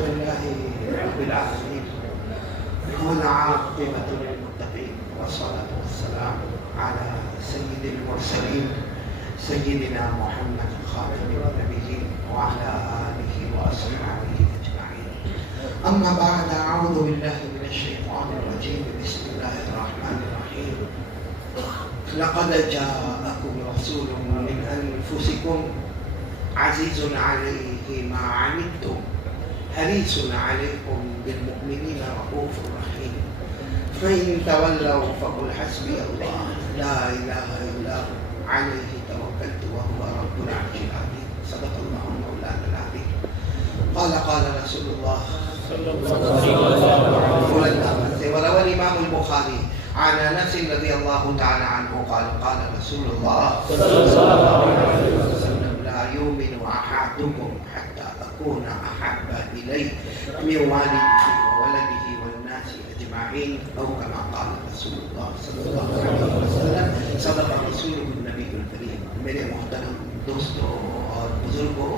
لله رب العالمين والعاقبة للمتقين والصلاة والسلام على سيد المرسلين سيدنا محمد خاتم النبيين وعلى آله وأصحابه أجمعين. أما بعد، أعوذ بالله من الشيطان الرجيم. بسم الله الرحمن الرحيم. لقد جاءكم رسول من أنفسكم عزيز عليه ما عنتم حريص عليكم بالمؤمنين رؤوف رحيم. فإن تولوا فقل حسبي الله لا إله إلا هو عليه توكلت وهو رب العرش العظيم. صدق الله مولانا العظيم. قال رسول الله صلى الله عليه وسلم. وروى الإمام البخاري عن أنس رضي الله تعالى عنه قال رسول الله صلى الله عليه وسلم: لا يؤمن أحدكم حتى أكون أحب إليه من والده وولده والناس أجمعين، أو كما قال رسول الله صلى الله عليه وسلم. صدق رسوله النبي الكريم. میرے محترم دوستوں اور بزرگوں،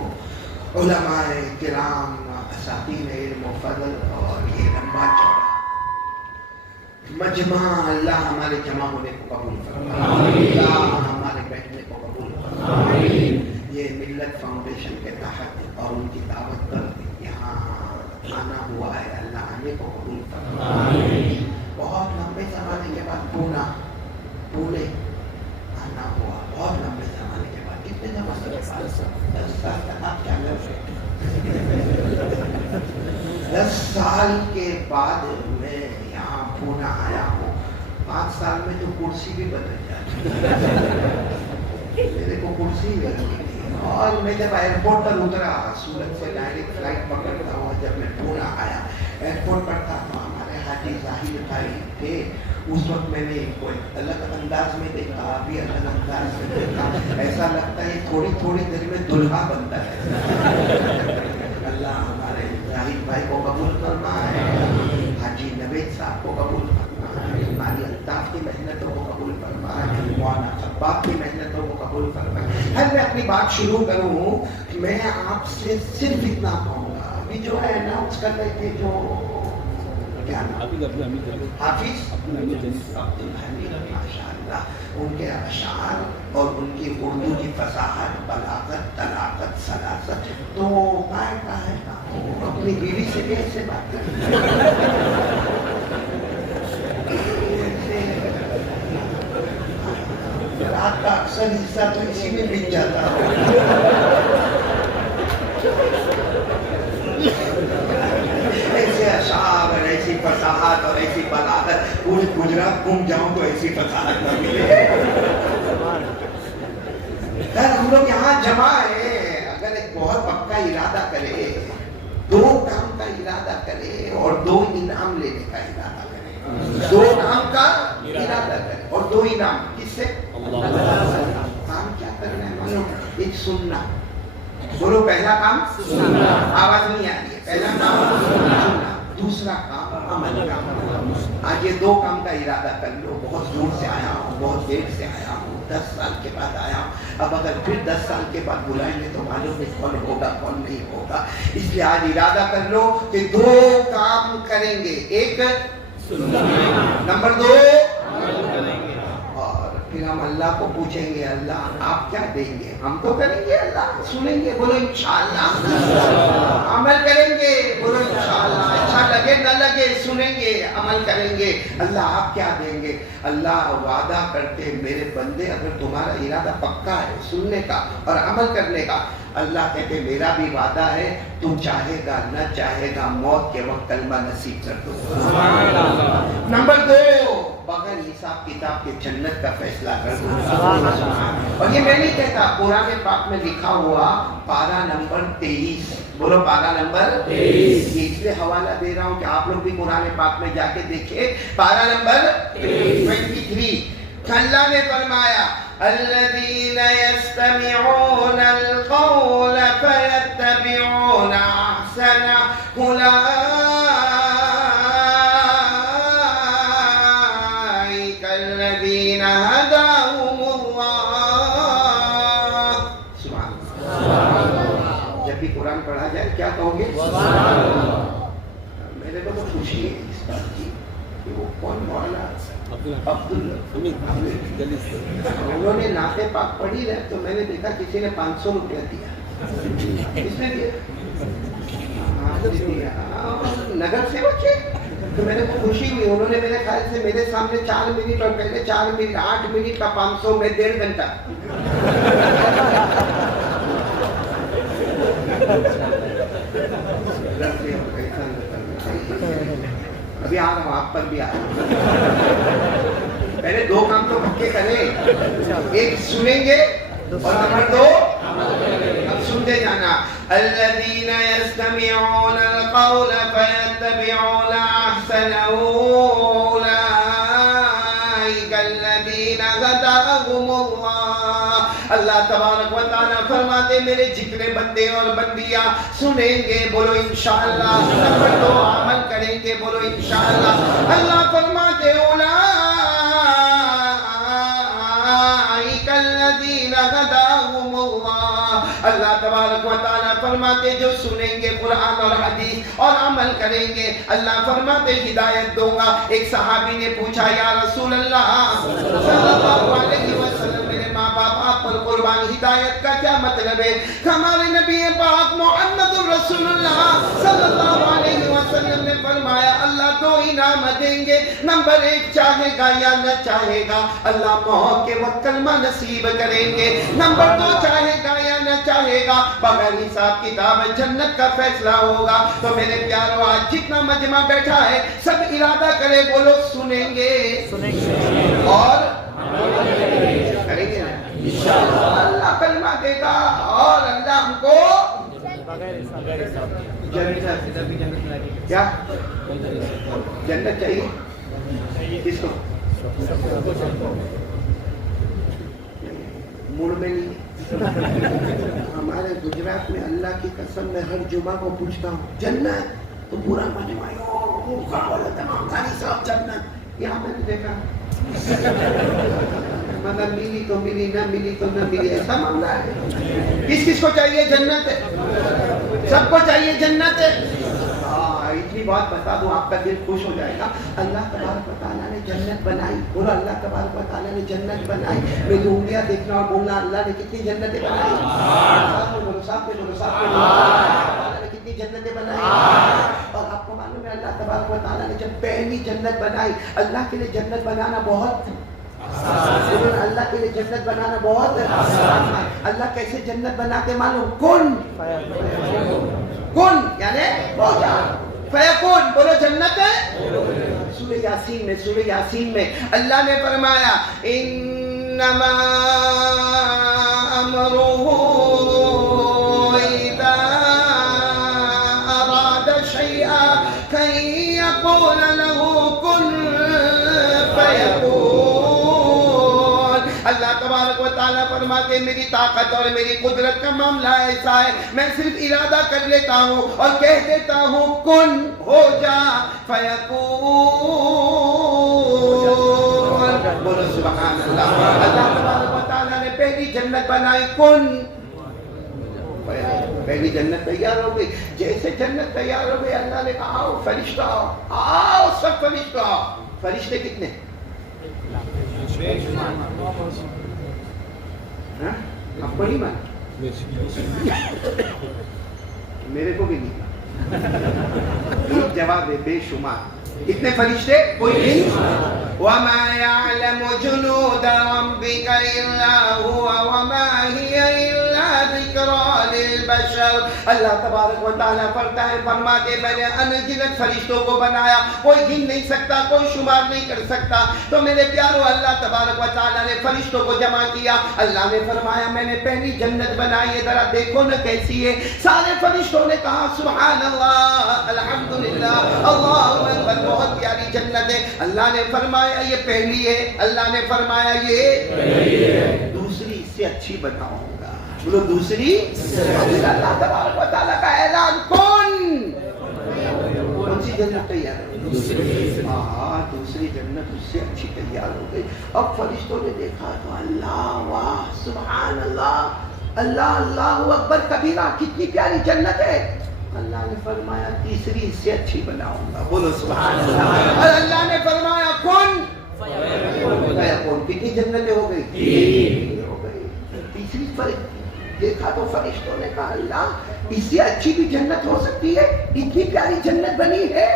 علماء کرام، اساتذین علم و فضل، اور یہ لمبا چوڑا مجمع، اللہ ہمارے جمع ہونے کو قبول فرمائے، اللہ ہمارے بیٹھنے کو قبول فرمائے. یہ ملت فاؤنڈیشن کے تحت اور ان کی دعوت پر یہاں آنا ہوا ہے، اللہ آنے کو قبول فرمائے. بہت لمبے زمانے کے بعد پونے آنا ہوا، بہت لمبے زمانے کے بعد. کتنے زمانے کے بعد؟ 10 سال تک. آپ کیا کر رہے ہیں؟ 10 سال کے بعد میں یہاں پونا آیا ہوں. 5 سال میں تو کرسی بھی بدل جاتی. میرے کو کرسی لگی تھی. اور میں جب ایئرپورٹ پر اترا، سورت سے ڈائریکٹ فلائٹ پکڑتا ہوا جب میں پونا آیا، ایئرپورٹ پر تھا تو ہمارے حاجی ظاہر بھائی تھے. اس وقت میں نے کوئی الگ انداز میں دیکھا، ابھی الگ انداز میں دیکھا. ایسا لگتا ہے تھوڑی تھوڑی دیر میں دلہا بنتا ہے. اللہ ہمارے ظاہر بھائی کو قبول فرمائے، حاجی نوید صاحب کو قبول فرمائے، ہماری الطاف کی محنتوں کو قبول فرمائے، مولانا خباب کی محنتوں کو قبول فرمائے. میں اپنی بات شروع کروں، میں آپ سے صرف اتنا کہوں گا. ابھی جو ہے اناؤنس کر رہے تھے جو کیا نام؟ حافظ عبدالحمید، ماشاء اللہ. ان کے اشعار اور ان کی اردو کی فصاحت، بلاغت، طلاقت، سلاست. تو اپنی بیوی سے بھی ایسے بات کریں. رات کا اکثر حصہ تو اسی میں بک جاتا ہے. ایسے اشعار اور ایسی فصاحت اور ایسی بلاغت، پوری گجرات گھوم جاؤں تو ایسی فصاحت نہ ملے. ہم لوگ یہاں جمع ہیں. اگر ایک بہت پکا ارادہ کرے، 2 کام کا ارادہ کرے اور 2 انعام لینے کا ارادہ کرے. 2 کام کا ارادہ کرے اور 2 انعام. کس سے؟ کام کیا کرنا ہے معلوم؟ ایک سننا. بولو پہلا کام سننا. آواز نہیں آ رہی ہے. پہلا کام سننا، دوسرا کام عمل کا. آج یہ 2 کام کا ارادہ کر لو. بہت دور سے آیا ہوں، بہت دیر سے آیا ہوں، 10 سال کے بعد آیا ہوں. اب اگر پھر 10 سال کے بعد بلائیں گے تو معلوم نہیں کون ہوگا کون نہیں ہوگا. اس لیے آج ارادہ کر لو کہ 2 کام کریں گے. ایک سننا، نمبر 2 اور پھر ہم اللہ کو پوچھیں گے اللہ آپ کیا دیں گے؟ ہم تو کریں گے، اللہ سنیں گے. بولو انشاءاللہ. عمل کریں گے. بولو انشاءاللہ. اچھا لگے نہ لگے سنیں گے، عمل کریں گے. اللہ آپ کیا دیں گے؟ اللہ وعدہ کرتے میرے بندے اگر تمہارا ارادہ پکا ہے سننے کا اور عمل کرنے کا، اللہ کہتے میرا بھی وعدہ ہے، تو چاہے گا نہ چاہے گا موت کے وقت کلمہ نصیب کر دو. نمبر 2، بغیر حساب کتاب کے جنت کا فیصلہ کر دو. اور یہ میں نہیں کہتا، قرآن پاک میں لکھا ہوا پارہ نمبر 23. بولو پارہ نمبر 23. اس لیے حوالہ دے رہا ہوں کہ آپ لوگ بھی قرآن پاک میں جا کے دیکھیں. پارہ نمبر 23. اللہ نے فرمایا الذین یستمعون القول فیتبعون احسنہ اولئک الذین هداهم اللہ. سبحان اللہ. جب بھی قرآن پڑھا جائے کیا کہو گے؟ میرے کو تو خوشی ہے اس بات کی کہ وہ کون مولانا انہوں نے نعت پاک پڑھی رہے تو میں نے دیکھا کسی نے 500 روپیہ دیا. کس نے دیا؟ نگر سیوک ہے. تو میں نے کو خوشی ہوئی. انہوں نے میرے خیال سے میرے سامنے 4 منٹ اور پہلے 4 منٹ 8 منٹ کا 500 میں 1.5 گھنٹہ. ابھی آ رہا ہوں آپ پر بھی آ رہا ہوں. پہلے 2 کام تو پکے کریں. ایک سنیں گے اور نمبر 2 اب سنتے جانا. الذين يستمعون القول فيتبعون احسنه اولئك الذين هداهم الله. اللہ تبارک و تعالیٰ فرماتے میرے جتنے بندے اور بندیاں سنیں گے بولو انشاءاللہ. نمبر 2 عمل کریں گے بولو انشاءاللہ. اللہ فرماتے اولئک الذین ھداھم اللہ. اللہ تبارک و تعالیٰ فرماتے جو سنیں گے قرآن اور حدیث اور عمل کریں گے اللہ فرماتے ہدایت دوں گا. ایک صحابی نے پوچھا یا رسول اللہ صلی اللہ علیہ وسلم میرے ماں باپ آپ پر قربان ہدایت کا کیا مطلب ہے؟ ہمارے نبی پاک محمد رسول اللہ صلی اللہ علیہ وسلم نے فرمایا اللہ 2 انعام دیں گے. نمبر 1 چاہے گا یا نہ چاہے گا اللہ موت کے وقت کلمہ نصیب کریں گے. نمبر 2 چاہے گا یا نہ چاہے گا بغیر حساب کتاب جنت کا فیصلہ ہوگا. تو میرے پیاروں آج جتنا مجمع بیٹھا ہے سب ارادہ کرے بولو سنیں گے اور کریں گے انشاءاللہ. اللہ کلمہ دے گا اور اللہ ہم کو کیا جنت چاہیے. کس کو؟ موڑ میں نہیں. ہمارے گجرات میں اللہ کی قسم میں ہر جمعہ کو پوچھتا ہوں جنت تو پورا مجمع صاحب جنت. یہاں میں نے دیکھا مگر ملی تو ملی نہ ملی تو نہ ملی ایسا معاملہ ہے. کس کس کو چاہیے جنت؟ سب کو چاہیے جنت. اتنی بات بتا دوں آپ کا دل خوش ہو جائے گا. اللہ تبارک و تعالیٰ نے جنت بنائی. بولو اللہ تبارک و تعالیٰ نے جنت بنائی. میری انگلیاں دیکھنا اور بولنا اللہ نے کتنی جنتیں بنائی. ساتھ میں بولو اللہ نے کتنی جنتیں بنائی. اور آپ کو معلوم ہے اللہ تبارک و تعالیٰ نے جب پہلی جنت بنائی اللہ کے لیے جنت بنانا بہت اللہ کے لیے جنت بنانا بہت اللہ کیسے جنت بناتے معلوم؟ کن یعنی فیکون. بولو جنت ہے. سورہ یاسین میں اللہ نے فرمایا انما امرہ اذا اراد شیئا کن یقول لہ کن فیکون. اللہ تبارک و تعالیٰ فرماتے میری طاقت اور میری قدرت کا معاملہ ایسا ہے میں صرف ارادہ کر لیتا ہوں اور کہہ دیتا ہوں کن ہو جا فیکون. بولو سبحان اللہ. اللہ تبارک و تعالیٰ نے پہلی جنت بنائی کن. پہلی جنت تیار ہو گئی. جیسے جنت تیار ہو گئی اللہ نے کہا آؤ فرشتہ آؤ سب فرشتہ آؤ. فرشتے کتنے؟ آپ کو نہیں مانا میرے کو بھی نہیں. ایک جواب ہے بے شمار. اتنے فرشتے کوئی نہیں. وَمَا يَعْلَمُ جُنُودَ رَبِّكَ إِلَّا هُوَ وَمَا هِيَ إِلَّا ذِكْرَى لِلْبَشَرِ. اللہ تبارک و تعالیٰ فرماتے میں نے انگنت فرشتوں کو بنایا کوئی گن نہیں سکتا کوئی شمار نہیں کر سکتا. تو میرے پیاروں اللہ تبارک و تعالیٰ نے فرشتوں کو جمع کیا. اللہ نے فرمایا میں نے پہلی جنت بنائی ہے ذرا دیکھو نا کیسی ہے. سارے فرشتوں نے کہا سبحان اللہ الحمدللہ اللہ اکبر بہت پیاری جنت ہے. اللہ نے فرمایا یہ پہلی ہے. اللہ نے فرمایا یہ پہلی ہے. دوسری اس سے اچھی بتاؤں گا. بولو دوسری. اللہ تبارک و تعالیٰ کا اعلان کون سی جنت تیار ہو؟ دوسری جنت اس سے اچھی تیار ہو گئی. اب فرشتوں نے دیکھا تو اللہ واہ سبحان اللہ اللہ اللہ اکبر کبیرہ، کتنی پیاری جنت ہے. اللہ نے فرمایا تیسری اس سے اچھی بناؤں گا. بولو سبحان اللہ. اور اللہ نے فرمایا کن فیکون. کتنی جنتیں ہو گئی؟ تین ہو گئی. تیسری پر دیکھا تو فرشتوں نے کہا اللہ اس سے اچھی بھی جنت ہو سکتی ہے، اتنی پیاری جنت بنی ہے.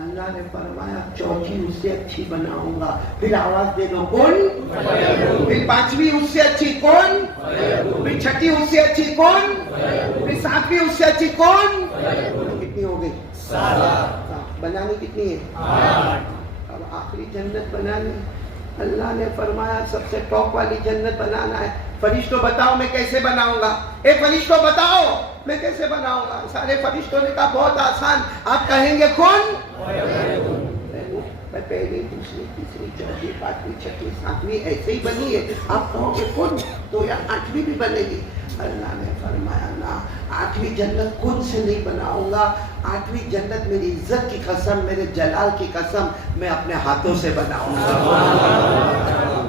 اللہ نے فرمایا چوتھی اس سے اچھی بناؤں گا. پھر آواز دے دو کون. پھر پانچویں اس سے اچھی کون. پھر چھٹی اس سے اچھی کون. پھر ساتویں اس سے اچھی کون. کتنی ہو گئی؟ 7. بنانی کتنی ہے؟ اب آخری جنت بنانی. اللہ نے فرمایا سب سے ٹاپ والی جنت بنانا ہے. فرشتوں بتاؤ میں کیسے بناؤں گا. اے فرشتوں بتاؤ میں کیسے بناؤں گا. سارے فرشتوں نے کہا بہت آسان. آپ کہیں گے کون. میں پہلی دوسری تیسری چوتھی پانچویں چھٹی ساتویں ایسے ہی بنی ہے. آپ کہو گے کون تو یا آٹھویں بھی بنے گی. اللہ نے فرمایا نا آٹھویں جنت کون سے نہیں بناؤں گا. آٹھویں جنت میری عزت کی قسم، میرے جلال کی قسم میں اپنے ہاتھوں سے بناؤں گا.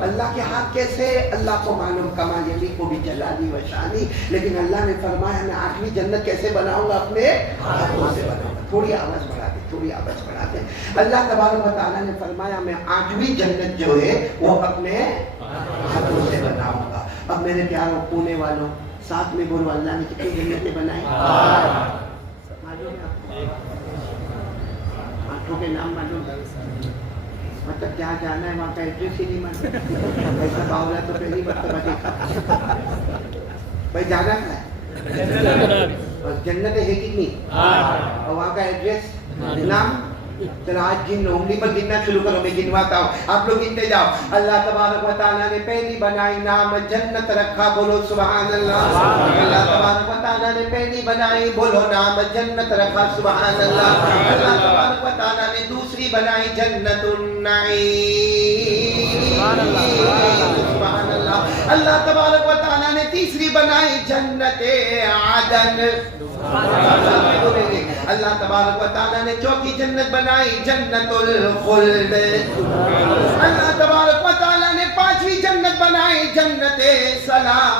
اللہ کے ہاتھ کیسے؟ اللہ کو معلوم. کمال یلی کو بھی جلالی و شانی. لیکن اللہ نے فرمایا میں آٹھویں جنت کیسے بناؤں گا؟ اپنے ہاتھوں سے بناؤں گا. تھوڑی آواز بڑھا دیں، تھوڑی آواز بڑھا دیں. اللہ تبارک و تعالیٰ نے فرمایا میں آٹھویں جنت جو ہے وہ اپنے ہاتھوں سے بناؤں گا. اب میرے پیاروں پونے والوں ساتھ میں بولو اللہ نے کتنی جنتیں بنائی؟ معلوم ہے آپ کو؟ آٹھوں کے نام معلوم ہے؟ مطلب کیا جانا ہے وہاں کا ایڈریس ہی نہیں معلوم. ایسا باولا تو پہلی مرتبہ دیکھا. بھائی جانا ہے اور جنت ہے کتنی اور وہاں کا ایڈریس نام. چلو آج گن لو، انگلی پر گننا شروع کرو، میں گنواتا ہوں آپ لوگ گنتے جاؤ. اللہ تبارک و تعالیٰ نے پہلی بنائی نام جنت رکھا. بولو سبحان اللہ. اللہ تبارک و تعالیٰ نے پہلی بنائی بولو نام جنت رکھا. سبحان اللہ. اللہ تبارک و تعالیٰ نے دوسری بنائی جنت النعیم. سبحان اللہ. اللہ تبارک و تعالیٰ نے تیسری بنائی جنت عدن. اللہ تبارک و تعالیٰ نے چوتھی جنت بنائی جنت الخلد. اللہ تبارک و تعالیٰ نے پانچویں جنت بنائی جنت سلام.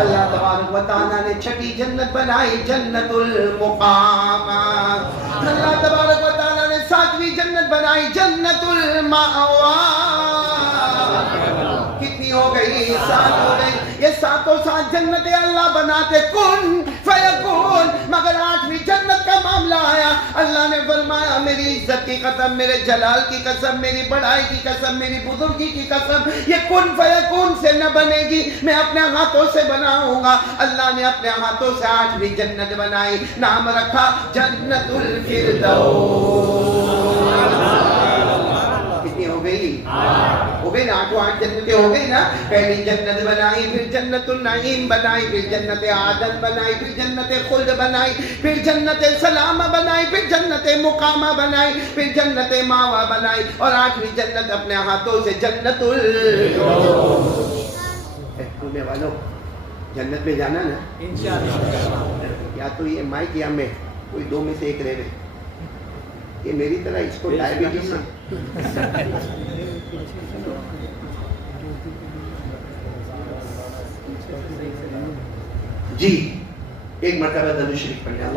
اللہ تبارک و تعالیٰ نے چھٹی جنت بنائی جنت المقام. اللہ تبارک و تعالیٰ نے ساتویں جنت بنائی جنت المأوا. کتنی ہو گئی؟ 7 ہو گئی. یہ 7 جنتیں اللہ بناتے کن فیکون. مگر 8ویں جنت کا معاملہ آیا. اللہ نے فرمایا میری عزت کی قسم، میرے جلال کی قسم، میری بڑائی کی قسم، میری بزرگی کی قسم یہ کن فیکون سے نہ بنے گی، میں اپنے ہاتھوں سے بناؤں گا. اللہ نے اپنے ہاتھوں سے 8ویں جنت بنائی. نام رکھا جنت الفردوس. کتنی ہو گئی؟ ہو گئی نا. 8 جنتیں ہو گئی نا. پہلی جنت بنائی، پھر جنت النعیم بنائی، پھر جنت عدن بنائی، پھر جنت خلد بنائی، پھر جنت سلامہ بنائی، پھر جنت مقامہ بنائی، پھر جنت ماوا بنائی، اور 8ویں جنت اپنے ہاتھوں سے جنت ہونے والوں جنت میں جانا نا انشاءاللہ. یا تو یہ مائک یا میں کوئی دو میں سے ایک رہ گئے. یہ میری طرح اس کو ڈائبٹیز ہے. جی ایک مرتبہ درود شریف پڑھ لیں.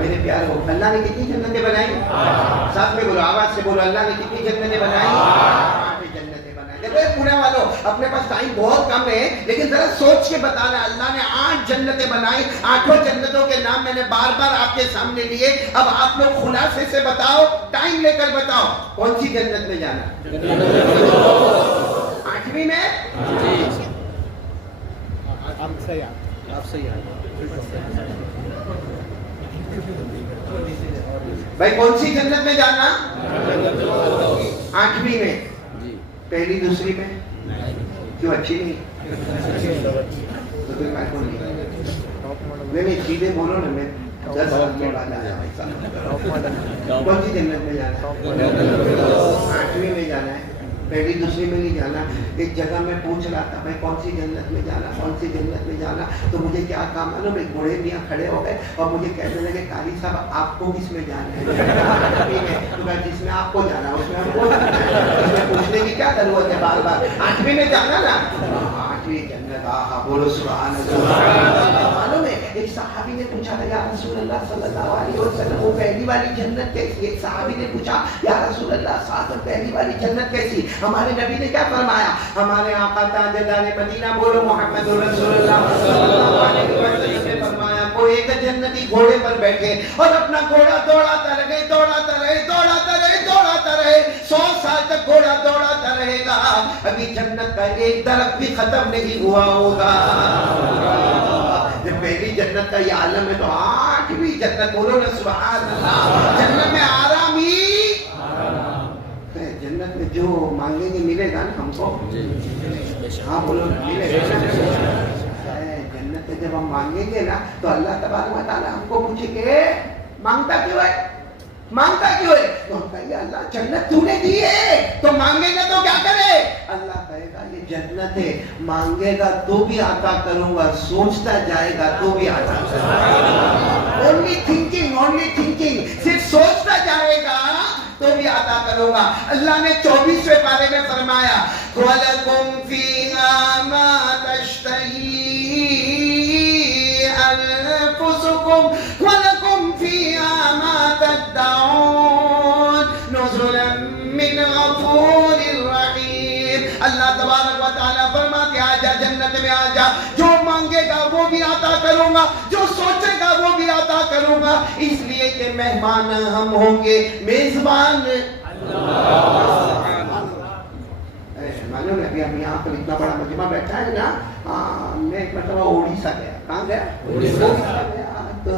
میرے پیارو اللہ نے کتنی جنتیں بنائی؟ ساتھ میں بولو، آواز سے بولو اللہ نے کتنی جنتیں بنائی؟ 8 جنتیں بنائی. دیکھو پونے والوں اپنے پاس ٹائم بہت کم ہے لیکن ذرا سوچ کے بتانا. اللہ نے 8 جنتیں بنائی. 8 جنتوں کے نام میں نے بار بار آپ کے سامنے لیے. اب آپ لوگ خلاصے سے بتاؤ، ٹائم لے کر بتاؤ کون سی جنت میں جانا؟ 8ویں میں. آپ صحیح بھائی کون سی جنت میں جانا؟ 8ویں میں. پہلی دوسری میں کیوں اچھی نہیں؟ نہیں سیدھے بولو نا. میں 10 سال کے بعد آیا بھائی صاحب. کون سی جنت میں جانا؟ 8ویں میں جانا ہے. پہلی دوسری میں نہیں جانا. ایک جگہ میں پوچھ رہا تھا بھائی کون سی جنت میں جانا, کون سی جنت میں جانا, تو مجھے کیا کام معلوم, ایک بوڑھے میاں کھڑے ہو گئے اور مجھے کہنے لگے قاری صاحب آپ کو کس میں جانا ہے؟ تو جس میں آپ کو جانا اس میں ہم کو جانا ہے, اس میں پوچھنے کی کیا ضرورت ہے بار بار, 8ویں میں جانا نا, 8ویں جنت. آہا بولو سبحان اللہ. معلوم ہے ایک صحابی نے پوچھا تھا یا رسول اللہ صلی اللہ علیہ وسلم وہ پہلی والی جنت کیسی؟ ایک صحابی نے پوچھا یا رسول اللہ صاحب پہلی والی جنت کیسی؟ ہمارے نبی نے کیا فرمایا؟ ہمارے آقا تاجدار مدینہ بولو محمد رسول اللہ صلی اللہ علیہ وسلم نے فرمایا کوئی ایک جنتی گھوڑے پر بیٹھے اور اپنا گھوڑا دوڑاتا رہے, دوڑاتا رہے, دوڑاتا رہے, دوڑاتا رہے, 100 سال تک گھوڑا دوڑاتا رہے گا, ابھی جنت کا ایک درخت بھی ختم نہیں ہوا ہوگا. جب پہلی جنت کا یہ عالم ہے تو 8ویں جنت بولو نا سبحان اللہ. جنت میں آرام ہی, جنت میں جو مانگیں گے ملے گا نا ہم کو. ہاں بولو ملے گا. جنت میں جب ہم مانگیں گے نا تو اللہ تبارک و تعالیٰ ہم کو پوچھے کہ مانگتا کیوں ہے, مانگتا کیوں ہے؟ تو ہم کہیں گے اللہ جنت تو نے دی ہے تو مانگے گا تو کیا کرے؟ اللہ کہے گا یہ جنت ہے, مانگے گا تو بھی عطا کروں گا, سوچتا جائے گا تو بھی عطا کروں گا. اونلی تھنکنگ, اونلی تھنکنگ, صرف سوچتا جائے گا تو بھی عطا کروں گا. اللہ نے 24ویں پارے میں فرمایا وَلَكُمْ فِيهَا مَا تَشْتَهِي أَنفُسُكُمْ وَلَكُمْ فِيهَا مَا تَدَّعُونَ نُزُلًا مِّنْ غَفُورٍ رَّحِيمٍ. اللہ تبارک و تعالیٰ فرماتے آجا جنت میں آجا, جو مانگے گا وہ بھی عطا کروں گا, جو سوچے گا وہ بھی عطا کروں گا, اس لیے کہ مہمان ہم ہوں گے, میزبان اللہ. معلوم ہے ابھی ہم یہاں پر اتنا بڑا مجمع بیٹھا ہے نا, میں ایک مرتبہ اڑیسہ گیا. کہاں گیا؟ اڑیسہ گیا. تو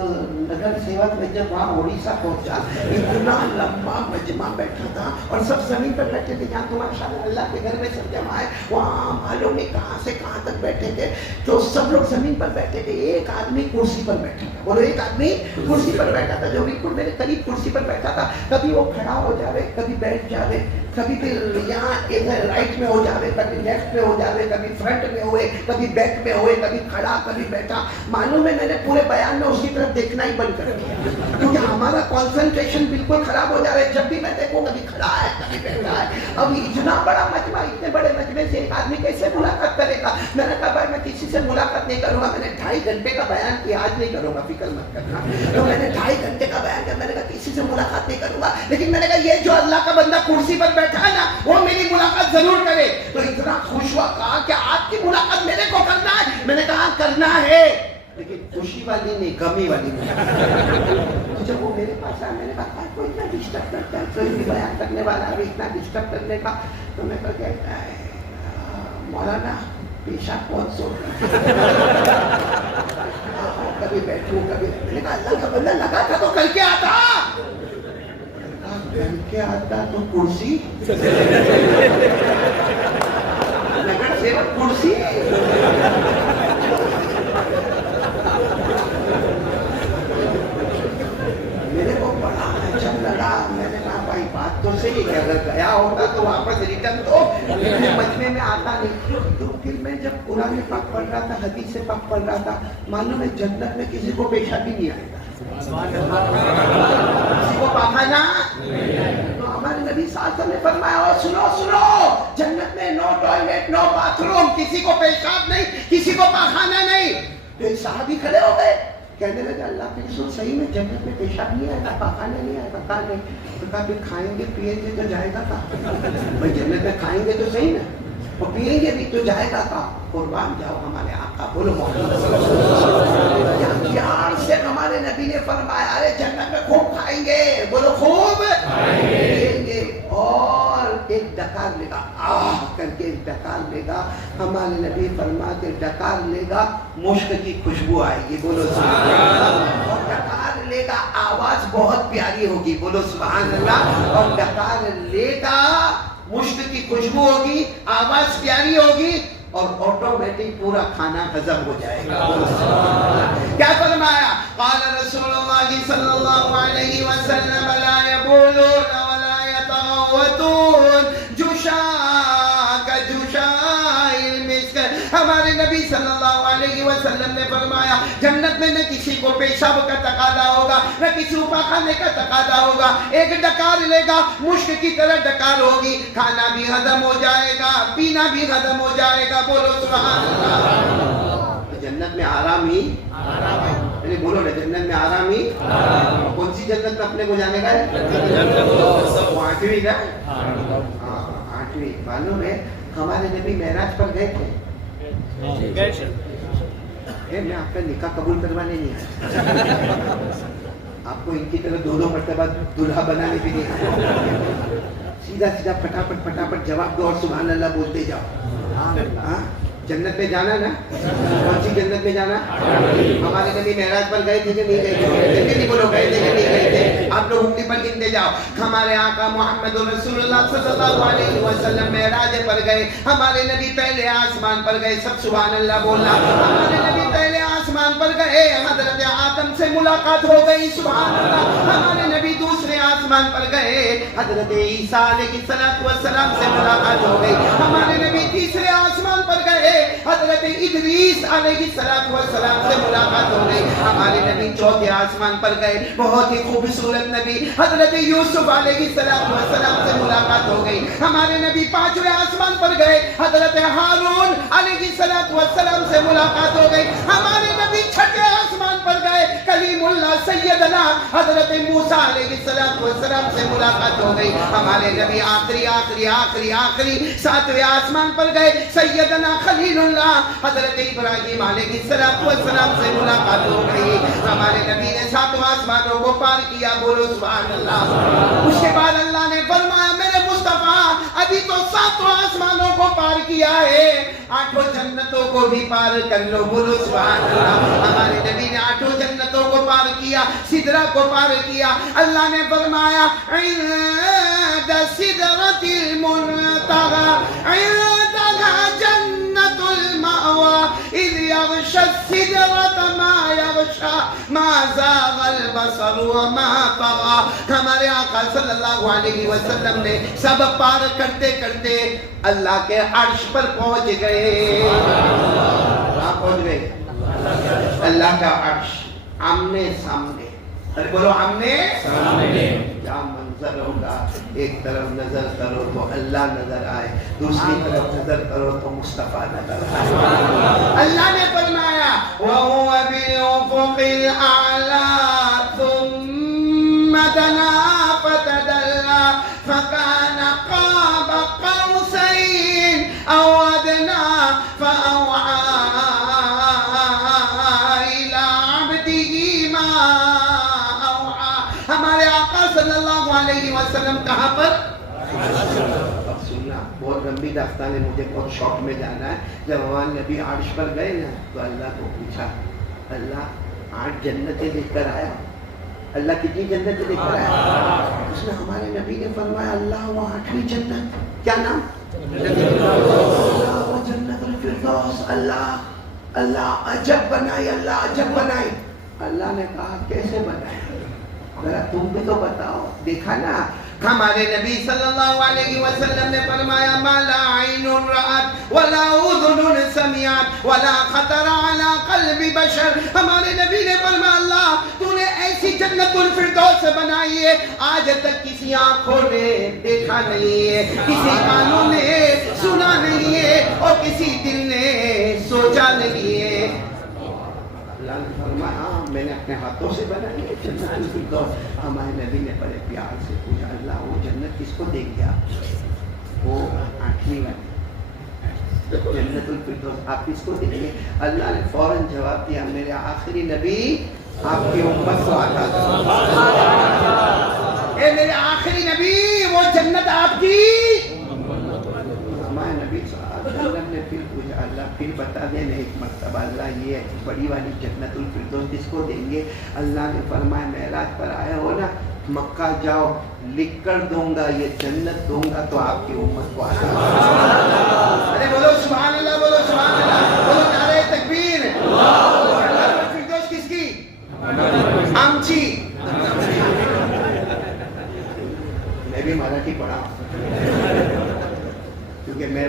نگر سیوک میں جب وہاں اڑیسہ پہنچا, اتنا لمبا مجمع بیٹھا تھا اور سب زمین پر بیٹھے تھے. جہاں تو ماشاءاللہ اللہ کے گھر میں سب جمع ہے, وہاں معلوم نہیں کہاں سے کہاں تک بیٹھے تھے. تو سب لوگ زمین پر بیٹھے تھے, ایک آدمی کرسی پر بیٹھا تھا. بولو ایک آدمی کرسی پر بیٹھا تھا جو بالکل میرے قریب کرسی پر بیٹھا تھا. کبھی وہ کھڑا ہو جاوے, کبھی بیٹھ جاوے, کبھی پھر یہاں ادھر رائٹ میں ہو جاوے, کبھی لیفٹ میں ہو جاوے, کبھی فرنٹ میں ہوئے, کبھی بیک میں ہوئے, کبھی کھڑا کبھی بیٹھا. معلوم ہے میں نے پورے بیان میں اس کی طرف دیکھنا ہی بند کر دیا کیونکہ ہمارا کنسنٹریشن بالکل خراب ہو جا رہا ہے. جب بھی میں دیکھوں کبھی کھڑا ہے کبھی بیٹھا ہے. اب اتنا بڑا مجمع, اتنے بڑے مجمع سے ایک آدمی کیسے ملاقات کرے گا؟ میں نے کہا بھائی میں کسی سے ملاقات نہیں کروں گا. میں نے 2.5 گھنٹے کا بیان کیا, آج نہیں کروں گا, فکر مت کرنا. تو میں نے 2.5 گھنٹے کا بیان کیا, میں نے کہا کسی سے ملاقات نہیں کروں گا, لیکن میں نے کہا یہ جو اللہ کا بندہ کرسی پر بیٹھا ہے نا وہ میری ملاقات ضرور کرے. تو اتنا خوش ہوا, کہا کہ آپ کی ملاقات میرے کو کرنا ہے. میں نے کہا کرنا ہے لیکن خوشی والی نہیں, غمی والی نہیں. تو جب وہ میرے پاس آیا, میں نے کہا کوئی اتنا ڈسٹرب کرتا ہے, کوئی بھی بیان کرنے والا بھی اتنا ڈسٹرب کرنے کا. تو میں کہتا ہے مولانا پیشاب بہت زور رہا ہے, کبھی بیٹھوں کبھی. میں نے کہا اللہ کا بندہ لگا تھا تو کر کے آتا, کر کے آتا تو کرسی نگر سیوک کرسی. میرے کو بڑا اچھا لگا. میں نے کہا بھائی بات تو صحیح ہے, اگر گیا ہوتا تو واپس ریٹرن تو مجمع میں آتا نہیں. تو پھر میں جب قرآن پاک پڑھ رہا تھا, حدیث پاک پڑھ رہا تھا, معلوم ہے جنت میں کسی کو پیشابی نہیں آئے گا, کسی کو پاخانہ. تو ہمارے نبی صلی اللہ علیہ وسلم نے فرمایا سنو سنو, جنت میں نو ٹوائلٹ, نو باتھ روم, کسی کو پیشاب نہیں, کسی کو پاخانہ نہیں. تو ایک صحابی کھڑے ہو گئے, کہنے لگے اللہ کے رسول صحیح میں جنت میں پیشاب نہیں آئے گا, پاخانہ نہیں آئے گا؟ کہا نہیں. تو کہا پھر کھائیں گے پیئیں گے تو جائے گا کہاں؟ بھائی جنت میں کھائیں گے تو صحیح نا, اور پیئیں گے بھی تو جائے گا کہاں؟ قربان جاؤ ہمارے آقا, بولو محمد صلی اللہ علیہ وسلم. پیار سے ہمارے نبی نے فرمایا ارے جنت میں خوب کھائیں گے, بولو خوب کھائیں گے. اور ایک ڈکار لے گا, آہ کر کے ایک ڈکار لے گا. ہمارے نبی فرماتے ڈکار لے گا مشک کی خوشبو آئے گی, بولو سبحان اللہ. اور ڈکار لے گا آواز بہت پیاری ہوگی, بولو سبحان اللہ. اور ڈکار لے گا مشک کی خوشبو ہوگی, آواز پیاری ہوگی, اور آٹومیٹک پورا کھانا ہضم ہو جائے گا. کیا فرمایا؟ قال رسول اللہ صلی اللہ علیہ وسلم لا يبولون ولا يتغوتون جشاء وسلم نے فرمایا جنت میں نہ کسی کو پیشاب کا تقاضا ہوگا نہ کسی کو پاخانے کا تقاضا ہوگا. ایک ڈکار لے گا مشک کی طرح ڈکار ہوگی, کھانا بھی ہضم ہو جائے گا, پینا بھی ہضم ہو جائے گا. بولو سبحان اللہ. جنت میں آرام ہی بولو نا, جنت میں آرام ہی. کون سی جنت میں اپنے کو جانے کا ہے؟ وہ 8ویں کا. ہاں 8ویں. معلوم ہے ہمارے نبی معراج پر گئے تھے. میں آپ کا نکاح قبول کروانے نہیں آیا, آپ کو ان کی طرح 2 مرتبہ دلہا بنانے بھی نہیں آیا. سیدھا سیدھا پٹافٹ جواب دو اور سبحان اللہ بولتے جاؤ. ہاں جنت میں جانا نا. کون سی جنت میں جانا؟ ہمارے نبی معراج پر گئے تھے کہ نہیں گئے تھے؟ نہیں بولو گئے تھے کہ نہیں گئے تھے؟ آپ لوگ انگلی پر گنتے جاؤ. ہمارے آقا محمد رسول اللہ صلی اللہ علیہ وسلم معراج پر گئے. ہمارے نبی پہلے آسمان پر گئے. سب سبحان اللہ بولنا. ہمارے نبی پہلے آسمان پر گئے, حضرت آدم سے ملاقات ہو گئی. سبحان اللہ. ہمارے نبی دوسرے آسمان پر گئے, حضرت عیسیٰ علیہ السلام سے ملاقات ہو گئی. ہمارے نبی تیسرے آسمان پر گئے, حضرت ادریس علیہ السلام سے ملاقات ہو گئی. ہمارے نبی چوتھے آسمان پر گئے, بہت ہی خوبصورت نبی حضرت یوسف علیہ السلام سے ملاقات ہو گئی. ہمارے نبی پانچویں آسمان پر گئے, حضرت ہارون علیہ السلام سے ملاقات ہو گئی. ہمارے نبی چھٹے آسمان پر گئے, کلیم اللہ سیدنا حضرت موسیٰ علیہ السلام سے ملاقات ہو گئی. ہمارے نبی آخری ساتویں آسمان پر گئے, سیدنا خلیل اللہ حضرت ابراہیم علیہ السلام سے ملاقات ہو گئی. ہمارے نبی نے 7 آسمانوں کو پار کیا. بولو سبحان اللہ. اس کے بعد اللہ نے فرمایا میرے مصطفیٰ ابھی تو 7 آسمانوں کو پار کیا ہے, 8 جنتوں کو بھی پار کر لو. بولو سبحان اللہ. ہمارے نبی نے 8 جنتوں کو پار کیا, سدرہ کو پار کیا. اللہ نے فرمایا عند سدرۃ المنتہی عندها جنت المأوى اذ یغشی السدرۃ ما یغشی ما زاغ البصر وما طغى. ہمارے آقا صلی اللہ علیہ وسلم نے سب پار کرتے کرتے اللہ کے عرش پر پہنچ گئے. کہاں پہنچ گئے؟ اللہ کا عرش آمنے سامنے. ارے بولو آمنے سامنے. کیا منظر ہوگا. ایک طرف نظر کرو تو اللہ نظر آئے, دوسری طرف نظر کرو تو مصطفیٰ نظر آئے. اللہ نے فرمایا وَهُوَ بِالْأُفُقِ الْأَعْلَى ثُمَّ دَنَا فَتَدَلَّى فَكَانَ قَابَ قَوْسَيْنِ أَوْ أَدْنَى فَأَوْحَى إِلَىٰ عَبْدِهِ مَا أَوْحَى. ہمارے آقا صلی اللہ علیہ وسلم کہاں پر؟ اب سننا, بہت لمبی داستان ہے, مجھے بہت شوق میں جانا ہے. جب ہمارے نبی عرش پر گئے نا تو اللہ کو پوچھا, اللہ 8 جنتیں لے کر آیا. اللہ کتنی جنتیں لے کر آیا؟ اس نے ہمارے نبی نے فرمایا اللہ وہ 8ویں جنت. کیا نام؟ اللہ وہ جنت الفردوس. اللہ عجب بنائی, اللہ عجب بنائی. اللہ نے کہا کیسے بنائی, ذرا تم بھی تو بتاؤ. دیکھا نا ہمارے نبی صلی اللہ علیہ وسلم نے فرمایا ما لا عین رأت ولا اذن سمعت ولا خطر على قلب بشر. ہمارے نبی نے فرمایا اللہ تو نے ایسی جنت الفردوس بنائی ہے آج تک کسی آنکھوں نے دیکھا نہیں ہے, کسی کانوں نے سنا نہیں ہے, اور کسی دل نے سوچا نہیں ہے. اللہ نے فرمایا میں نے اپنے ہاتھوں سے بنائی ہے جنت الفردوس. ہمارے نبی نے بڑے پیار سے پوچھا اللہ وہ جنت کس کو دیں گے آپ؟ وہ 8ویں والی جنت الفردوس آپ کس کو دیں گے؟ اللہ نے فوراً جواب دیا میرے آخری نبی آپ کی امت کو عطا کرو. اے میرے آخری نبی وہ جنت آپ کی. ہمارے نبی اللہ نے پھر پوچھا اللہ پھر بتا دینا ایک مرتبہ اللہ یہ بڑی والی جنت الفردوس کس کو دیں گے؟ اللہ نے فرمایا معراج پر آئے ہو نا, مکہ جاؤ لکھ کر دوں گا یہ جنت دوں گا تو آپ کی امت کو عطا. ارے بولو سبحان اللہ, بولو سبحان اللہ, بولو نعرہ تکبیر. الفردوس کس کی؟ آمچی. میں بھی مراٹھی پڑھا کیونکہ میں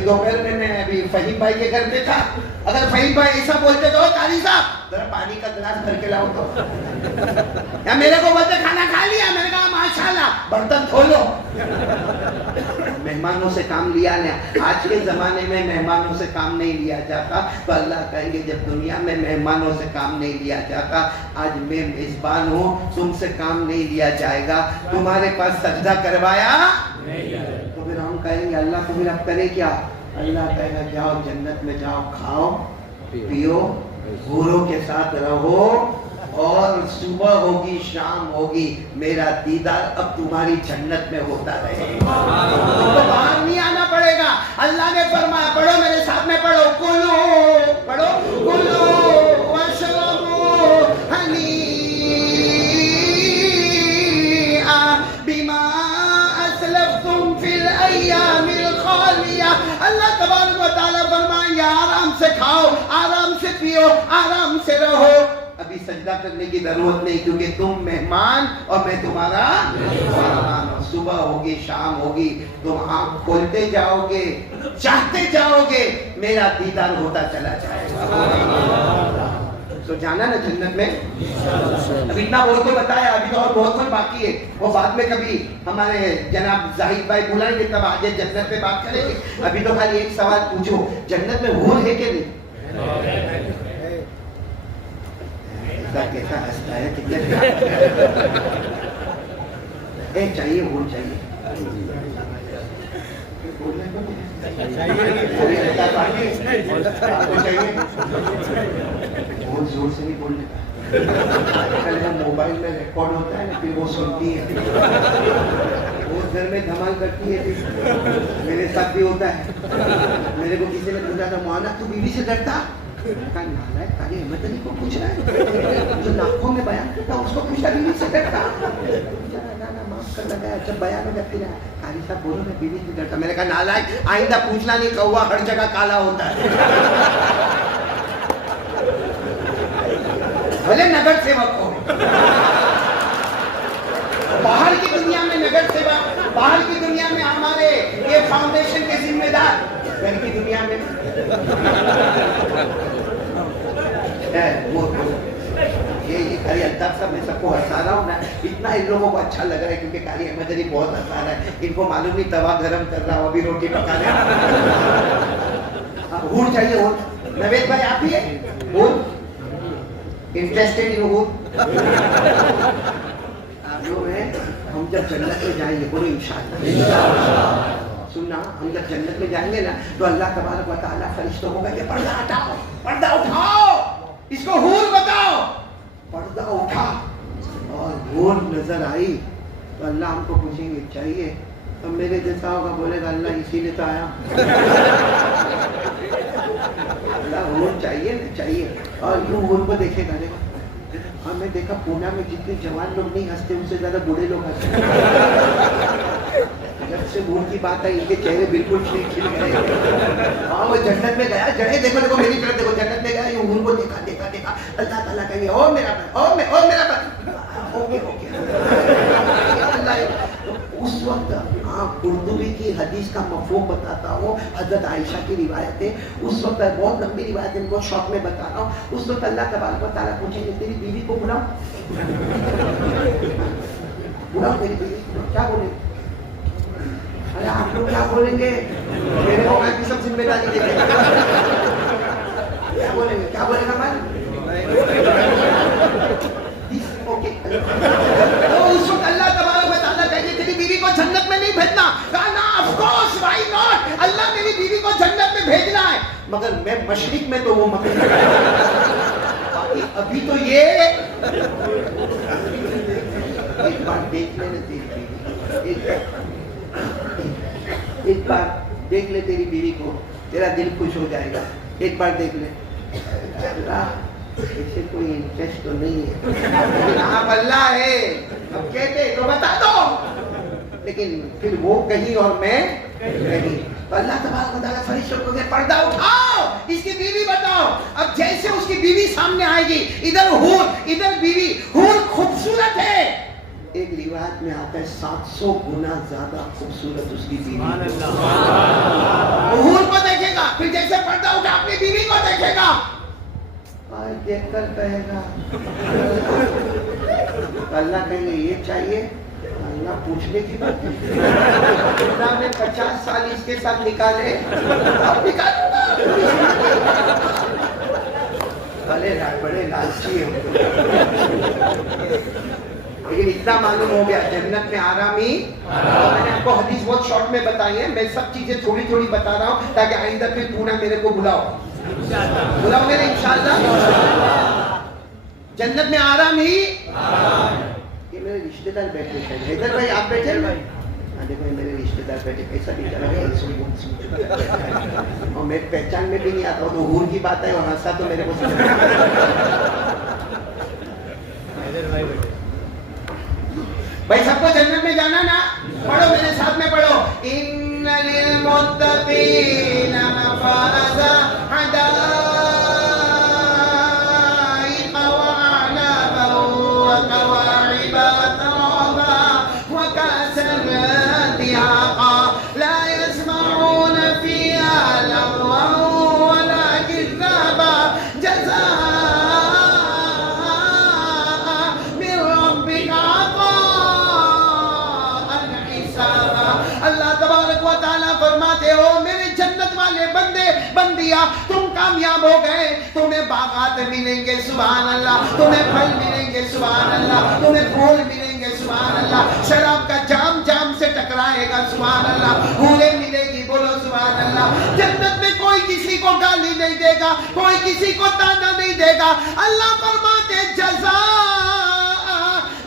ابھی دوپہر میں ابھی فہیم بھائی کے گھر پہ تھا. اگر فہیم بھائی ایسا بولتے تو قاری صاحب ذرا پانی کا گلاس بھر کے لاؤ تو, یا میرے کو بولتے کھانا کھا لیا, میں نے کہا ماشاءاللہ برتن دھو لو. مہمانوں سے کام لیا نہیں. آج کے زمانے میں مہمانوں سے کام نہیں لیا جاتا, تو اللہ کہیں گے جب دنیا میں مہمانوں سے کام نہیں لیا جاتا, آج میں میزبان ہوں, تم سے کام نہیں لیا جائے گا, تمہارے پاس سجدہ کروایا تو پھر ہم کہیں گے اللہ کو پھر اب کرے کیا. اللہ کہے گا جاؤ جنت میں جاؤ, کھاؤ پیو, حوروں کے ساتھ رہو, اور صبح ہوگی شام ہوگی میرا دیدار اب تمہاری جنت میں ہوتا رہے گا, تو باہر نہیں آنا پڑے گا. اللہ نے فرمایا, پڑھو میرے ساتھ میں پڑھو, کلو پڑھو, کلو واشربو ہنیئا بما اسلفتم فی الایام الخالیہ. اللہ تبارک و تعالیٰ فرمایا آرام سے کھاؤ, آرام سے پیو, آرام سے رہو. ابھی سجدہ کرنے کی ضرورت نہیں, کیونکہ تم مہمان اور میں تمہارا مہمان ہوں. صبح ہوگی شام ہوگی, تم آنکھ کھولتے جاؤ گے, چاہتے جاؤ گے, میرا دیدار ہوتا چلا جائے گا. تو جانا نا جنت میں. اب اتنا بول کے بتایا, ابھی تو اور بہت کچھ باقی ہے, وہ بعد میں کبھی ہمارے جناب زاہد بھائی بلائیں گے تب آگے جنت میں بات کریں گے. ابھی تو خالی ایک سوال پوچھو, جنت میں حور ہے کہ نہیں؟ کیسا ہنستا ہے, کتنے چاہیے حور چاہیے, بہت زور سے نہیں بولنے کا. موبائل میں ریکارڈ ہوتا ہے نا, پھر وہ سنتی ہے, وہ گھر میں دھمال کرتی ہے. میرے ساتھ بھی ہوتا ہے. میرے کو کسی نے پوچھا تھا, مولانا تو بیوی سے ڈرتا؟ قاری احمد علی کو پوچھ رہا ہے, جو لاکھوں میں بیان کرتا اس کو پوچھا بیوی سے ڈرتا؟ معاف کر لگا, جب بیان میں ڈرتی رہا. قاری صاحب بولو میں بیوی سے ڈرتا. میں نے کہا نالائق, آئندہ پوچھنا نہیں, کوا ہر جگہ کالا ہوتا ہے. بھلے نگر سیوک ہو, باہر کی دنیا میں نگر سیوک, باہر کی دنیا میں ہمارے یہ فاؤنڈیشن کے ذمہ دار, گھر کی دنیا میں یہ قاری الطاف صاحب میں سب کو ہنسا رہا ہوں نا, اتنا ان لوگوں کو اچھا لگ رہا ہے کیونکہ قاری احمد علی بہت ہنسا رہا ہے. ان کو معلوم نہیں توا گرم کر رہا ہوں, ابھی روٹی پکا رہا ہوں. حور چاہیے حور. نوید بھائی آپ ہی ہے حور, انٹرسٹڈ ان حور؟ آپ لوگ ہیں. ہم جب جنت میں جائیں گے, بولو انشاءاللہ, سننا, ہم جب جنت میں جائیں گے نا تو اللہ تبارک و تعالیٰ فرشتوں کو کہے کہ پردہ ہٹاؤ, پردہ اٹھاؤ, اس کو حور بتاؤ. پردہ اٹھا اور حور نظر آئی تو اللہ ہم کو پوچھیں گے چاہیے, تو میرے جیسا ہوگا بولے گا اللہ اسی لیے تو آیا. اللہ حور چاہیے نا, چاہیے. اور یوں حور کو دیکھے گا, ہاں میں دیکھا پونا میں جتنے جوان لوگ نہیں ہنستے ان سے زیادہ بوڑھے لوگ ہنستے. جب سے حور کی بات آئی ان کے چہرے بالکل کھل گئے. ہاں وہ جنت میں گیا, جڑے دیکھو دیکھو میری طرف دیکھو, جنت میں گیا, یہ حور کو دیکھا دیکھا دیکھا, اللہ تعالیٰ کہیں گے او میرا بھائی, او میرا بھائی, اوکے اوکے. اس وقت ہاں قرطبی کی حدیث کا مفہوم بتاتا ہوں, حضرت عائشہ کی روایت ہے. اس وقت بہت لمبی روایت ہے, بہت شوق میں بتا رہا ہوں. اس وقت اللہ تبارک و تعالیٰ پوچھیں گے تیری بیوی کو بلاؤ, بلاؤ تیری بیوی کو, کیا بولیں؟ ارے آپ لوگ کیا بولیں گے, میرے کو میں بھی سب ذمہ داری دے دیں. کیا بولیں گے, کیا بولے گا میں؟ اس وقت اللہ تبارک و تعالیٰ کہیں گے تیری بیوی کو جنت میں نہیں بھیجنا. کہا نا آف کورس, وائی ناٹ, اللہ میری بیوی کو جنت میں بھیجنا ہے, مگر میں مشرق میں تو وہ مغرب. ابھی تو یہ ایک بار دیکھ لے نا تیری بیوی, ایک بار دیکھ لے تیری بیوی کو, تیرا دل خوش ہو جائے گا. ایک بار دیکھ لے, اسے کوئی انٹرسٹ تو نہیں ہے, لیکن آپ اللہ ہے, اب کہتے تو بتا دو, لیکن پھر وہ کہیں اور میں کہیں. تو اللہ تبارک و تعالیٰ فرشتوں کو کہ پردہ اٹھاؤ, اس کی بیوی بتاؤ. اب جیسے اس کی بیوی سامنے آئے گی, ادھر حور ادھر بیوی. حور خوبصورت ہے, ایک روایت میں آتا ہے 700 گنا زیادہ خوبصورت اس کی بیوی حور کو دیکھے گا، پھر جیسے پردہ اٹھا اپنی بیوی کو دیکھے گا، آج دیکھ کر کہے گا اللہ کہیں گے یہ چاہیے، اللہ پوچھنے کی بات ہے، اللہ نے 50 سال اس کے ساتھ نکالے، اب نکالوں گا، بڑے لالچی ہیں، لیکن اتنا معلوم ہو گیا جنت میں آرام ہی، میں نے آپ کو حدیث بہت شارٹ میں بتائی ہے، میں سب چیزیں تھوڑی تھوڑی بتا رہا ہوں تاکہ آئندہ پھر پورا میرے کو بلاؤ گے نا انشاءاللہ۔ جنت میں آرام ہی، یہ میرے رشتے دار بیٹھے ہیں، حیدر بھائی آپ بیٹھے ہیں، دیکھو میرے رشتے دار بیٹھے، کیسا بھی چلا گیا اور میں پہچان میں بھی نہیں آتا ہوں، تو حور کی بات ہے اور ہنسا تو میرے کو بھائی سب کو جنت میں جانا نا، پڑھو میرے ساتھ میں پڑھو، ان للمتقین مفازا حدائق وعنبا وكواعب أترابا وكأسا دهاقا لا يسمعون فيها لغوا ولا كذابا جزاء بندیا تم کامیاب ہو گئے، تمہیں باغات ملیں گے سبحان اللہ، تمہیں پھل ملیں گے سبحان اللہ، تمہیں پھول ملیں گے سبحان اللہ، شراب کا جام جام سے ٹکرائے گا سبحان اللہ، حوریں ملے گی، بولو سبحان اللہ۔ جنت میں کوئی کسی کو گالی نہیں دے گا، کوئی کسی کو تانا نہیں دے گا، اللہ فرماتے جزاء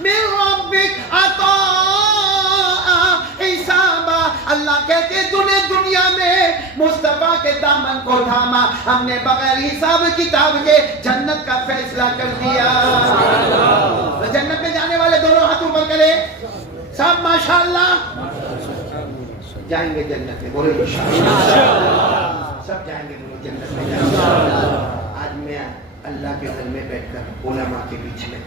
من ربک عطاء حسابا، اللہ کہتے تو نے دنیا میں مصطفیٰ کے دامن کو تھاما، ہم نے بغیر حساب کتاب کے جنت کا فیصلہ کر دیا۔ تو جنت میں جانے والے دونوں ہاتھ اوپر کرے سب ماشاءاللہ، جائیں گے جنت میں، بولے انشاءاللہ، سب جائیں گے بولو جنت میں۔ آج میں اللہ کے گھر میں بیٹھ کر علماء کے بیچ میں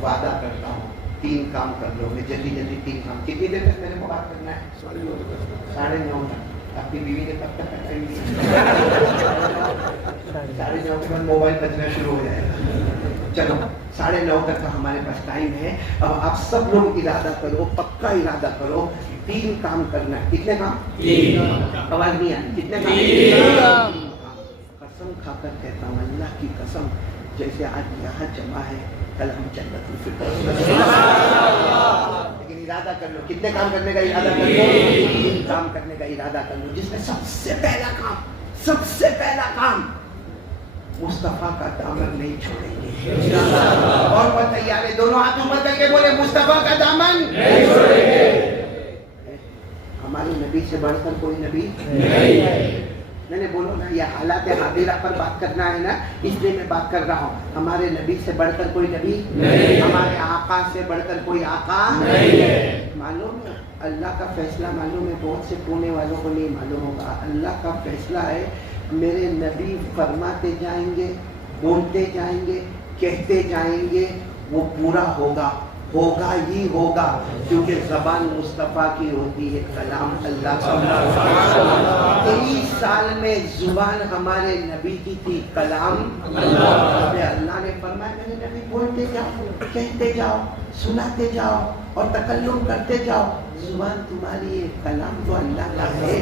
وعدہ کرتا ہوں 3 کام کر لو گے، جلدی جلدی 3 کام۔ کتنی دیر تک میرے کو بات کرنا ہے؟ 9:30 تک۔ اپنی بیوی نے کب تک ٹائم دیا؟ 9:30 کے بعد موبائل بجنا شروع ہو جائے گا۔ چلو 9:30 تک کا ہمارے پاس ٹائم ہے، اب آپ سب لوگ ارادہ کرو، پکا ارادہ کرو، 3 کام کرنا ہے۔ کتنے کام؟ 3۔ آواز نہیں آئی، کتنے کام؟ قسم کھا کر کہتا ہوں اللہ کی قسم، جیسے آج یہاں جمع ہے کل ہم جنت الفردوس، لیکن ارادہ کر لو، کتنے کام کرنے کا ارادہ کر لو؟ 3 کام کرنے کا ارادہ کر لو، جس میں سب سے پہلا کام مصطفیٰ کا دامن نہیں چھوڑیں گے۔ اور وہ تیار ہے؟ دونوں ہاتھ اوپر کر کے بولے مصطفیٰ کا دامن نہیں چھوڑیں گے۔ ہمارے نبی سے بڑھ کر کوئی نبی نہیں ہے۔ میں نے بولو نا، یہ حالات حاضرہ پر بات کرنا ہے نا، اس لیے میں بات کر رہا ہوں۔ ہمارے نبی سے بڑھ کر کوئی نبی نہیں، ہمارے آقا سے بڑھ کر کوئی آقا نہیں ہے۔ معلوم ہے اللہ کا فیصلہ، معلوم ہے بہت سے پونے والوں کو نہیں معلوم ہوگا، اللہ کا فیصلہ ہے میرے نبی فرماتے جائیں گے، بولتے جائیں گے، کہتے جائیں گے، وہ پورا ہوگا، ہوگا ہی ہوگا، کیونکہ زبان مصطفیٰ کی ہوتی ہے، کلام اللہ کا۔ 23 سال میں زبان ہمارے نبی کی تھی، کلام اللہ نے فرمایا میرے نبی بولتے جاؤ، کہتے جاؤ، سناتے جاؤ اور تکلم کرتے جاؤ، زبان تمہاری ہے، کلام تو اللہ کا ہے۔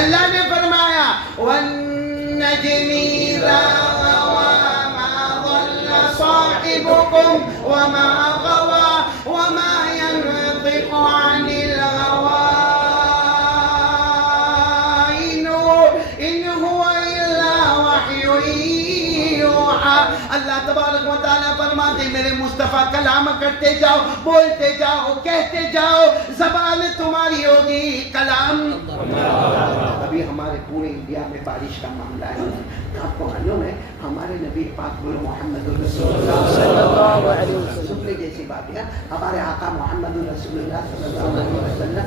اللہ نے فرمایا وَالنَّجْمِ إِذَا هَوَىٰ مَا ضَلَّ صَاحِبُكُمْ وَمَا غَوَىٰ وَمَا يَنطِقُ عَنِ الْهَوَىٰ إِنْ هُوَ إِلَّا وَحْيٌ يُوحَىٰ۔ اللہ تبارک و تعالیٰ فرماتے میرے مصطفیٰ کلام کرتے جاؤ، بولتے جاؤ، کہتے جاؤ، زبان تمہاری ہوگی، کلام۔ ابھی ہمارے پورے انڈیا میں بارش کا معاملہ ہے، آپ کو معلوم ہے ہمارے نبی پاک بولو محمد رسول اللہ صلی اللہ علیہ وسلم، سننے جیسی بات ہے، ہمارے آقا محمد رسول اللہ صلی اللہ علیہ وسلم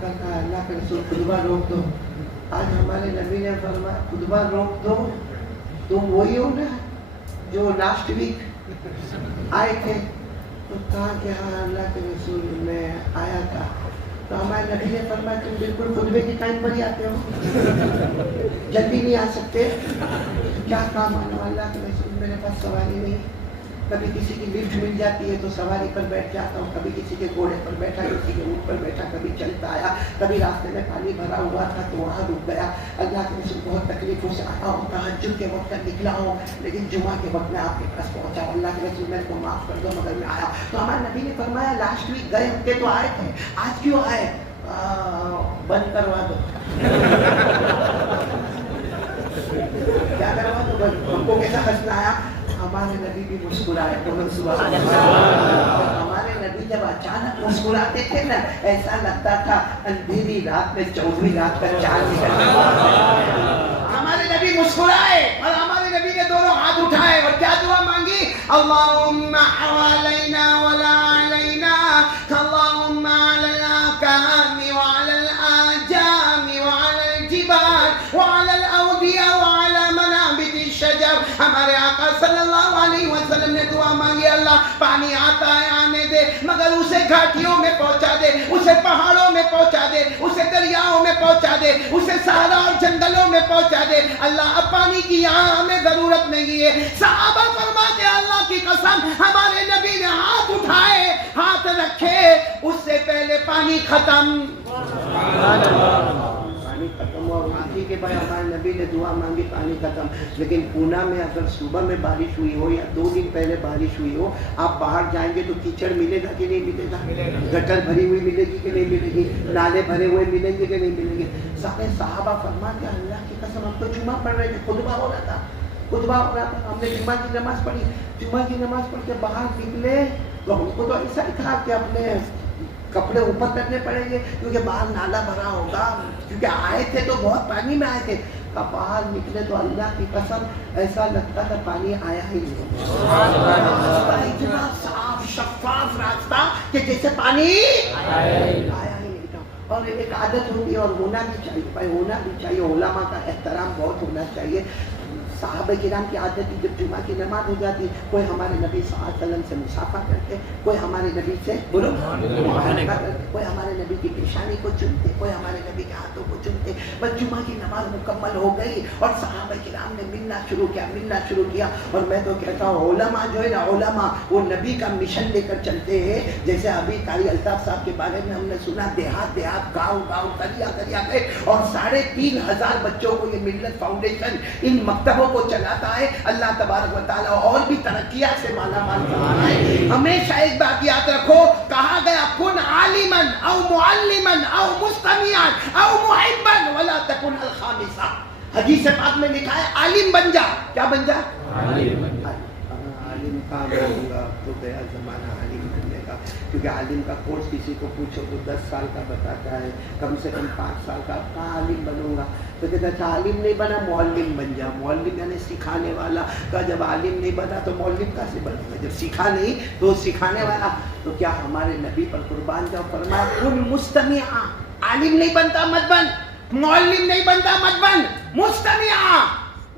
کر کہا اللہ کے رسول خطبہ روک دو. آج ہمارے نبی نے فرمایا خطبہ روک دو, تم وہی ہو نا جو لاسٹ ویک آئے تھے؟ تو کہا کہ ہاں اللہ کے رسول میں آیا تھا. تو ہمارے نبی نے فرمایا تم بالکل خطبے کے ٹائم پر ہی آتے ہو, جلدی نہیں آ سکتے؟ کیا کام آنا اللہ کے رسول میرے پاس سواری نہیں, کبھی کسی کی لفٹ مل جاتی ہے تو سواری پر بیٹھ جاتا ہوں, کبھی کسی کے گھوڑے پر بیٹھا, کسی کے اونٹ پر بیٹھا, کبھی چلتا آیا, کبھی راستے میں پانی بھرا ہوا تھا تو وہاں رک گیا. اللہ کے رسول بہت تکلیفوں سے آیا ہوں, تہجد کے وقت نکلا ہوں, لیکن جمعہ کے وقت میں آپ کے پاس پہنچا ہوں. اللہ کے رسول میرے کو معاف کر دو مگر میں آیا. تو ہمارے نبی نے فرمایا لاسٹ ویک گئے ہفتے تو آئے تھے, آج کیوں آئے؟ بند کروا دو. کیا کروا دو بند؟ ہم کو کیسا ہنسنا آیا؟ ہمارے نبی بھی مسکرائے. ہمارے نبی جب اچانک مسکراتے تھے نا, ایسا لگتا تھا اندھیری رات میں 14ویں رات کا چاند نکلا. ہمارے نبی مسکرائے اور ہمارے نبی نے دونوں ہاتھ اٹھائے اور کیا دعا مانگی؟ اللہم حوالینا ولا علینا, اللہم علی الاکام وعلی الاجام وعلی الجبال وعلی الاودیہ وعلی منابت الشجر. ہمارے آقا صلی اللہ علیہ وسلم نے دعا مانگی, اللہ پانی آتا ہے آنے دے, مگر اسے گھاٹیوں میں پہنچا دے, اسے پہاڑوں میں پہنچا دے, اسے دریاؤں میں پہنچا دے, اسے صحرا اور جنگلوں میں پہنچا دے. اللہ اب پانی کی یہاں ہمیں ضرورت نہیں ہے. صحابہ فرماتے اللہ کی قسم ہمارے نبی نے ہاتھ اٹھائے, ہاتھ رکھے, اس سے پہلے پانی ختم. پانی ختم اور آخری کے بعد ہمارے نبی نے دعا مانگی پانی ختم. لیکن پونا میں اگر صبح میں بارش ہوئی ہو یا 2 دن پہلے بارش ہوئی ہو, آپ باہر جائیں گے تو کیچڑ ملے گا کہ نہیں ملے گا؟ گٹر بھری ہوئی ملے گی کہ نہیں ملے گی؟ نالے بھرے ہوئے ملیں گے کہ نہیں ملیں گے؟ سارے صحابہ فرماتے اللہ کی قسم ہم تو جمعہ پڑھ رہے تھے, خطبہ ہو رہا تھا, خطبہ ہو رہا تھا, ہم نے جمعہ کی نماز پڑھی. جمعہ کی نماز پڑھ کے باہر نکلے تو ہم کو تو ایسا ہی تھا کہ اپنے کپڑے اوپر کرنے پڑیں گے کیونکہ باہر نالا بھرا ہوگا, کیونکہ آئے تھے تو بہت پانی میں آئے تھے. باہر نکلے تو اللہ کی قسم ایسا لگتا تھا پانی آیا ہی نہیں. اتنا صاف شفاف راستہ کہ جیسے پانی آیا ہی نہیں تھا. اور ایک عادت ہوتی ہے اور ہونا بھی چاہیے, بھائی ہونا بھی چاہیے, علماء کا احترام بہت ہونا چاہیے. صحابہ کرام کی عادت تھی جب جمعہ کی نماز ہو جاتی کوئی ہمارے نبی صلی اللہ علیہ وسلم سے مصافحہ کرتے, کوئی ہمارے نبی سے بولو کوئی ہمارے نبی کی پیشانی کو چومتے, کوئی ہمارے نبی کے ہاتھوں کو چومتے. بس جمعہ کی نماز مکمل ہو گئی اور صحابہ کرام نے ملنا شروع کیا. اور میں تو کہتا ہوں علماء جو ہے نا, علماء وہ نبی کا مشن لے کر چلتے ہیں. جیسے ابھی قاری الطاف صاحب کے بارے میں ہم نے سنا, دیہات گاؤں دریا گئے اور 3,500 بچوں کو یہ ملت فاؤنڈیشن ان مکتبوں کو چلاتا ہے. اللہ تبارک و تعالیٰ اور بھی ترقیات سے مالا مال فرمائے. ہمیشہ ایک بات یاد رکھو, کہا گیا کن عالما او معلما او مستمعا او محبا ولا تکن الخامسہ. حدیث پاک میں لکھا ہے عالم بن جا. کیا بن جا؟ عالم کا ہوگا تو گیا زمانہ عالم بننے کا, کیونکہ عالم کا کورس کسی کو پوچھو تو 10 سال کا بتاتا ہے, کم سے کم 5 سال کا. کہاں عالم بنوں گا؟ تو کہتا اچھا عالم نہیں بنا, معلم بن جا. معلم یعنی سکھانے والا. کا جب عالم نہیں بنا تو معلم کہاں سے بنے گا؟ جب سکھا نہیں تو سکھانے والا. تو کیا ہمارے نبی پر قربان جاؤ, فرمایا کن مستمعا. عالم نہیں بنتا مت بن, معلم نہیں بنتا مت بن, مستمعا.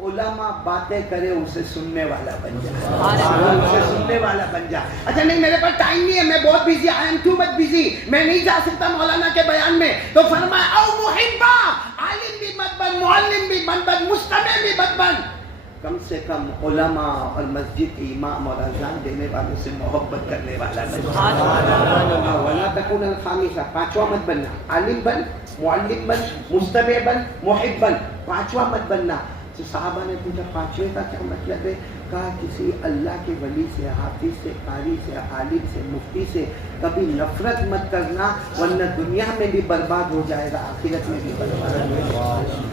علماء باتیں کرے اسے سننے والا بن جا, اسے سننے والا بن جا. اچھا نہیں میرے پاس ٹائم نہیں ہے, میں بہت busy, I am too much busy, میں نہیں جا سکتا مولانا کے بیان میں. تو فرمایا او محبا, عالم بھی مت بن, معلم بھی مت بن, مستمع بھی مت بن. کم سے کم علماء اور مسجد کے امام اور اذان دینے والوں سے محبت کرنے والا بن جا. ولا تکون الخامسہ, 5واں مت بننا. عالم بن, معلم بن, مستمع بن, محب بن, 5واں مت بننا. تو صحابہ نے پوچھا 5ویں کا کیا مطلب ہے؟ کہا کسی اللہ کے ولی سے, حافظ سے, قاری سے, عالم سے, مفتی سے کبھی نفرت مت کرنا, ورنہ دنیا میں بھی برباد ہو جائے گا, آخرت میں بھی برباد ہو جائے گا.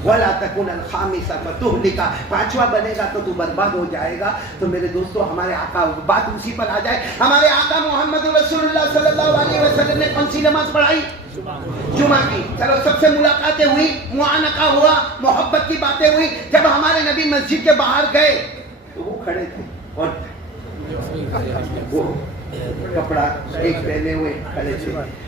وَلَا تَكُنَ الْخَامِسَ فَتُهْلِكَ, 5واں بنے گا تو برباد ہو جائے گا. تو میرے دوستو ہمارے آقا, بات اسی پر آ جائے, ہمارے آقا محمد رسول اللہ صلی اللہ علیہ وسلم نے کون سی نماز پڑھائی؟ جمعہ کی. چلو سب سے ملاقاتیں ہوئی, معانقہ ہوا, محبت کی باتیں ہوئی. جب ہمارے نبی مسجد کے باہر گئے تو وہ کھڑے تھے اور وہ کپڑا ایک پہنے ہوئے کھڑے تھے.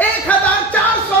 1400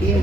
3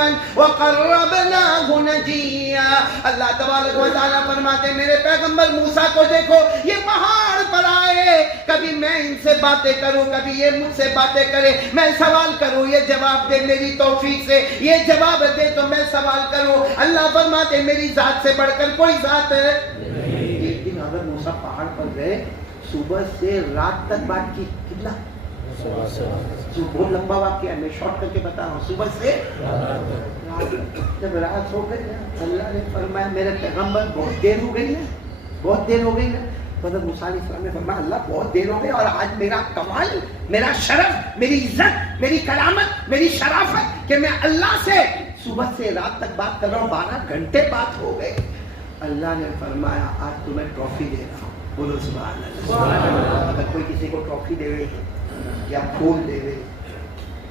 کریما وقربناه نجیا. اللہ تبارک و تعالیٰ فرماتے میرے پیغمبر موسیٰ کو دیکھو یہ پہاڑ پر آئے, کبھی میں ان سے باتیں کروں کبھی یہ مجھ سے باتیں کرے, میں سوال کروں یہ جواب دے میری توفیق سے, یہ جواب دے تو میں سوال کروں. اللہ فرماتے میری ذات سے بڑھ کر کوئی ذات ہے. ایک دن حضرت موسیٰ پہاڑ پر گئے, صبح سے رات تک بات کی. کتنا جو بہت لمبا واقعہ ہے, میں شارٹ کر کے بتا رہا ہوں. صبح سے جب رات ہو گئی نا, اللہ نے فرمایا میرے پیغمبر بہت دیر ہو گئی نا, بہت دیر ہو گئی نا. حضرت موسیٰ علیہ السلام نے فرمایا اللہ بہت دیر ہو گئی اور آج میرا کمال, میرا شرف, میری عزت, میری کرامت, میری شرافت کہ میں اللہ سے صبح سے رات تک بات کر رہا ہوں, 12 گھنٹے بات ہو گئے. اللہ نے فرمایا آج تمہیں ٹرافی دے رہا ہوں. بولو سبحان اللہ. اگر کوئی کسی کو ٹرافی دے رہے یا پھول دے رہے,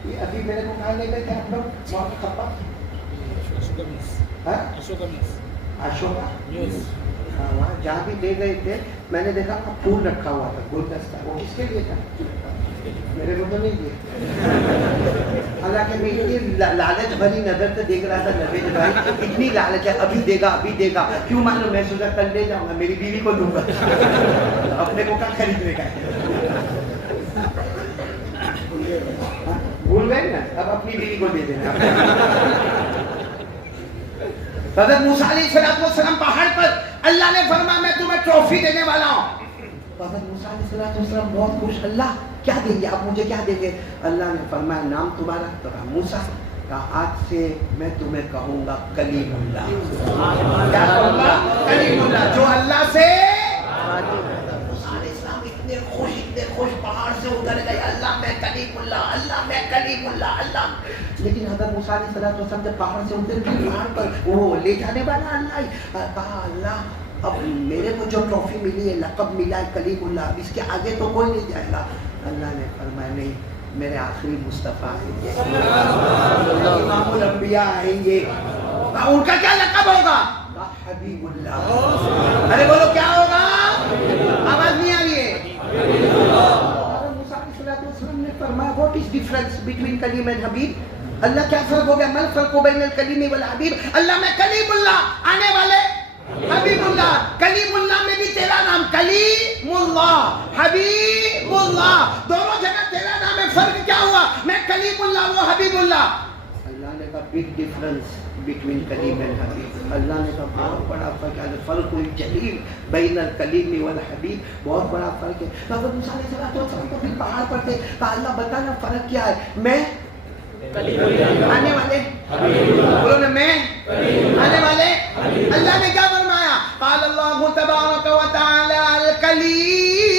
یہ ابھی میرے کو کہاں لے گئے تھے آپ لوگ وہاں کھپا اشوکا, ہاں وہاں جہاں بھی لے گئے تھے میں نے دیکھا وہاں پھول رکھا ہوا تھا, گلدستہ. وہ کس کے لیے تھا؟ میرے کو تو نہیں دیا. حالانکہ میں اتنی لالچ بھری نظر سے دیکھ رہا تھا نوید بھائی, اتنی لالچ ہے ابھی دے گا ابھی دے گا. کیوں معلوم, میں سوچا کل لے جاؤں گا میری بیوی کو دوں گا, اپنے کو کیا خریدنے کا ہے. بھول گئے نا, اب اپنی بیوی کو دے دینا. حضرت موسیٰ علیہ السلام پہاڑ پر اللہ نے فرمایا میں تمہیں ٹرافی دینے والا ہوں. حضرت موسیٰ علیہ السلام بہت خوش, اللہ کیا دیں گے آپ مجھے, کیا دیں گے؟ اللہ نے فرمایا نام تمہارا؟ تو کہا موسیٰ. کہا آج سے میں تمہیں کہوں گا کلیم اللہ. کیا کہوں گا؟ کلیم اللہ, جو اللہ سے. موسیٰ علیہ السلام اتنے خوش پہاڑ سے اتر گئے, اللہ میں کلیم اللہ, اللہ میں کلیم اللہ, اللہ. لیکن حضرت موسیٰ علیہ السلام جب پہاڑ سے اتر گئے, پہاڑ پر وہ لے جانے والا اللہ, کہا اللہ اب میرے کو جو ٹرافی ملی ہے, لقب ملا ہے کلیم اللہ, اب اس کے آگے تو کوئی نہیں جائے گا. اللہ نے فرمایا نہیں, میرے آخری مصطفیٰ آئیں گے, امام الانبیاء آئیں گے. ان کا کیا لقب ہوگا؟ حبیب اللہ. ارے بولو کیا ہوگا, آواز نہیں آ رہی ہے. موسیٰ علیہ السلام نے فرمایا what is difference between claim and حبیب. اللہ کیا فرق ہو گیا, مل فرق بین الکلیم والحبیب. اللہ میں کلیم اللہ, آنے والے حبیب اللہ. کلیم اللہ میں بھی تیرا نام کلیم اللہ, حبیب اللہ, دونوں جگہ تیرا نام ہے. فرق کیا ہوا, میں کلیم اللہ وہ حبیب اللہ. اللہ نے کہا big difference between Kaleem and Habib. Allah نے کہا بہت بڑا فرق ہے, فرق الجلیل بین الکلیم والحبیب, بہت بڑا فرق ہے. حضرت موسیٰ علیہ السلام تو پھر پہاڑ پر تھے, کہا اللہ بتانا فرق کیا ہے. میں آنے والے, بولو نا میں آنے والے. اللہ نے کیا فرمایا, قال اللہ تبارک و تعالی الکلیم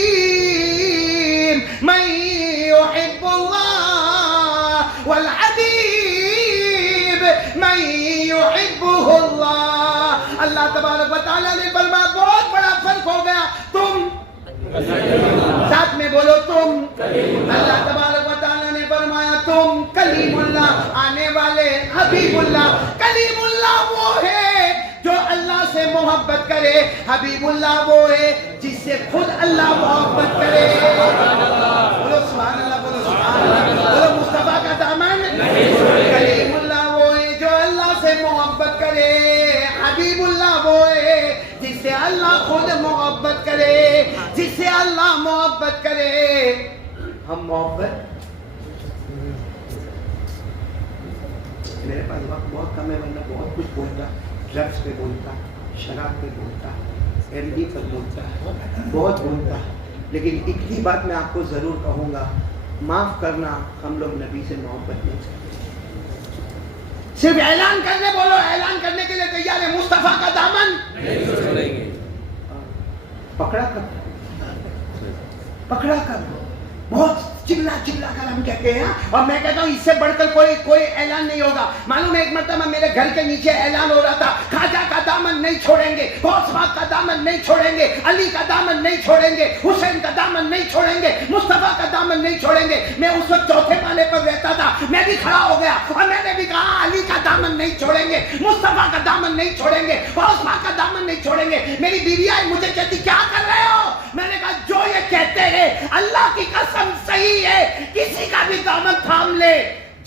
من يحب اللہ والحبیب من يحبه اللہ. اللہ تبارک و تعالی نے فرمایا بہت بڑا فرق ہو گیا, تم ساتھ میں بولو تم. اللہ تبارک و تعالی نے فرمایا تم کلیم اللہ, آنے والے حبیب اللہ. کلیم اللہ وہ ہے جو اللہ سے محبت کرے, حبیب اللہ وہ ہے جس سے خود اللہ محبت کرے. بولو سبحان اللہ, بولو سبحان اللہ, بولو مصطفیٰ کا دامن. کلیم اللہ وہ ہے جو اللہ سے محبت کرے, حبیب اللہ وہ ہے جس سے اللہ خود محبت کرے, جس سے اللہ محبت کرے. ہم محبت, میرے پاس وقت بہت کم ہے ورنہ بہت کچھ بولتا, ڈرگس پہ بولتا, شراب پہ بولتا, ایم ڈی پر بولتا, بہت بولتا. لیکن اتنی بات میں آپ کو ضرور کہوں گا, معاف کرنا, ہم لوگ نبی سے محبت نہیں کرتے. صرف اعلان کرنے بولو, اعلان کرنے کے لیے تیار ہے, مصطفیٰ کا دامن پکڑا کر بہت چلا کر ہم کہتے ہیں, اور میں کہتا ہوں اس سے بڑھ کر کوئی اعلان نہیں ہوگا. معلوم ہے ایک مرتبہ میرے گھر کے نیچے اعلان ہو رہا تھا, خواجہ کا دامن نہیں چھوڑیں گے, غوث پاک کا دامن نہیں چھوڑیں گے, علی کا دامن نہیں چھوڑیں گے, حسین کا دامن نہیں چھوڑیں گے, مصطفیٰ کا دامن نہیں چھوڑیں گے. میں اس وقت چوتھے پالے پر رہتا تھا, میں بھی کھڑا ہو گیا اور میں نے بھی کہا علی کا دامن نہیں چھوڑیں گے, مصطفیٰ کا دامن نہیں چھوڑیں گے, غوث پاک کا دامن نہیں چھوڑیں گے. میری بیوی آئی, مجھے کہتی کیا کر رہے ہو. میں نے کہا جو یہ کہتے ہیں اللہ کی قسم صحیح ہے, کسی کا بھی دامن تھام لے,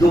2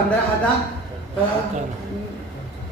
15,000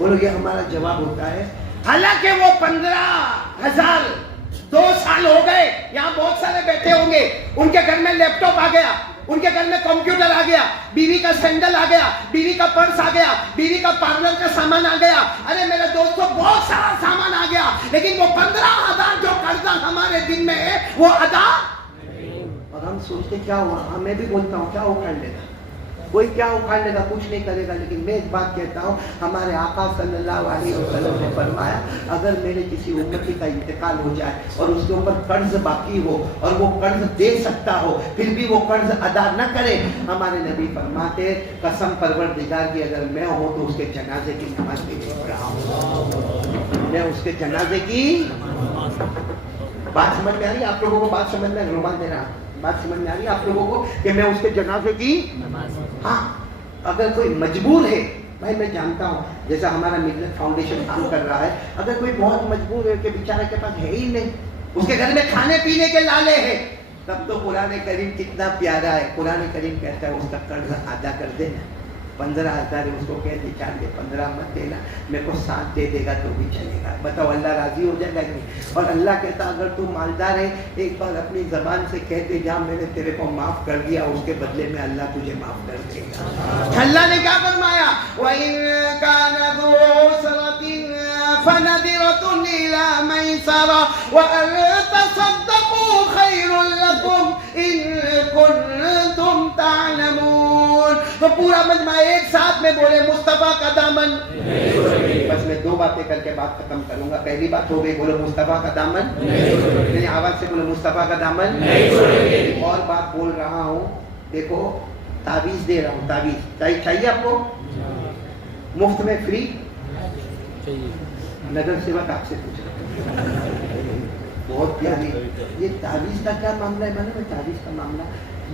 بولو یہ ہمارا جواب ہوتا ہے. حالانکہ وہ 15,000 2 سال ہو گئے, یہاں بہت سارے بیٹھے ہوں گے, ان کے گھر میں لیپ ٹاپ آ گیا, ان کے گھر میں کمپیوٹر آ گیا, بیوی کا سینڈل آ گیا, بیوی کا پرس آ گیا, بیوی کا پارلر کا سامان آ گیا, ارے میرے دوستوں بہت سارا سامان آ گیا, لیکن وہ 15,000 جو قرضہ ہمارے دل میں ہے وہ ادا. اور ہم سوچتے کیا ہوا, میں بھی بولتا ہوں کیا اکھاڑ لے گا, کوئی کیا اکھاڑ لے گا, کچھ نہیں کرے گا. لیکن میں ایک بات کہتا ہوں, ہمارے آقا صلی اللہ علیہ وسلم نے فرمایا اگر میرے کسی امتی کا انتقال ہو جائے اور اس کے اوپر قرض باقی ہو اور وہ قرض دے سکتا ہو پھر بھی وہ قرض ادا نہ کرے, ہمارے نبی فرماتے قسم پروردگار کی اگر میں ہوں تو اس کے جنازے کی نماز بھی نہیں پڑھا ہوں. میں اس کے جنازے کی بات سمجھ میں آ رہی ہے آپ لوگوں کو, بات سمجھ میں رومان دے رہا, بات سمجھ میں آ رہی ہے آپ لوگوں کو کہ میں اس کے جنازے کی. ہاں اگر کوئی مجبور ہے, بھائی میں جانتا ہوں جیسا ہمارا ملت فاؤنڈیشن کام کر رہا ہے, اگر کوئی بہت مجبور ہے کہ بیچارے کے پاس ہے ہی نہیں, اس کے گھر میں کھانے پینے کے لالے ہیں, تب تو قرآن کریم کتنا پیارا ہے. قرآن کریم کہتا ہے اس کا قرض ادا کر دینا. 15,000 اس کو کہتے 15 مت دینا, میرے کو 7 دے دے گا تو بھی چلے گا. بتاؤ اللہ راضی ہو جائے گا کہ نہیں؟ اور اللہ کہتا اگر تو مالدار ہے ایک بار اپنی زبان سے کہتے جا میں نے تیرے کو معاف کر دیا, اس کے بدلے میں اللہ تجھے معاف کر دے گا. اللہ نے کیا فرمایا, وَإِن كَانَ ذُو عُسْرَةٍ فَنَظِرَةٌ إِلَىٰ مَيْسَرَةٍ وَأَن تَصَدَّقُوا خَيْرٌ لَكُمْ إِن كُنتُمْ تَعْلَمُونَ. تو پورا مجمع ایک ساتھ میں بولے مصطفیٰ کا دامن. بس میں 2 باتیں کر کے بات ختم کروں گا. پہلی بات ہو گئی, بولو مصطفیٰ کا دامن. نہیں آواز سے بولو مصطفیٰ کا دامن. ایک اور بات بول رہا ہوں, دیکھو تعویذ دے رہا ہوں. تعویذ چاہیے آپ کو, مفت میں فری, نگر سیوک آپ سے پوچھ رہا ہوں. بہت پیاری یہ تعویذ کا کیا معاملہ ہے. میں تعویذ کا معاملہ,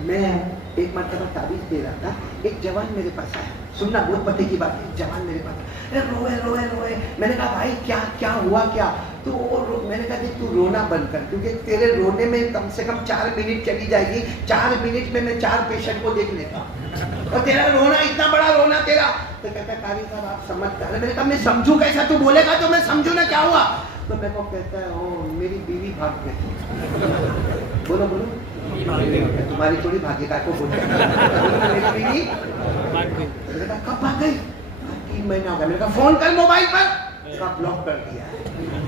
میں ایک مرتبہ تعویذ دے رہا تھا, ایک جوان میرے پاس آیا, سننا بہت پتے کی بات ہے. جوان میرے پاس روئے. میں نے کہا بھائی کیا ہوا کیا, تو میں نے کہا کہ تو رونا بند کر, کیونکہ تیرے رونے میں کم سے کم 4 منٹ چلی جائے گی. 4 منٹ میں 4 پیشنٹ کو دیکھ لیتا ہوں, اور تیرا رونا اتنا بڑا رونا تیرا. تو کہتا ہے قاری صاحب آپ سمجھتا ہے. میں نے کہا میں سمجھوں کیسا, تو بولے گا تو میں سمجھوں نا کیا ہوا. تو میرے کو کہتا ہے میری بیوی بھاگ گئی. بولو تمہاری تھوڑی بھاگی کا کو بولے, میری بیوی کب بھاگ گئی, 3 مہینہ ہو گیا. میں نے کہا فون کر موبائل پر, اس کا بلاک کر دیا.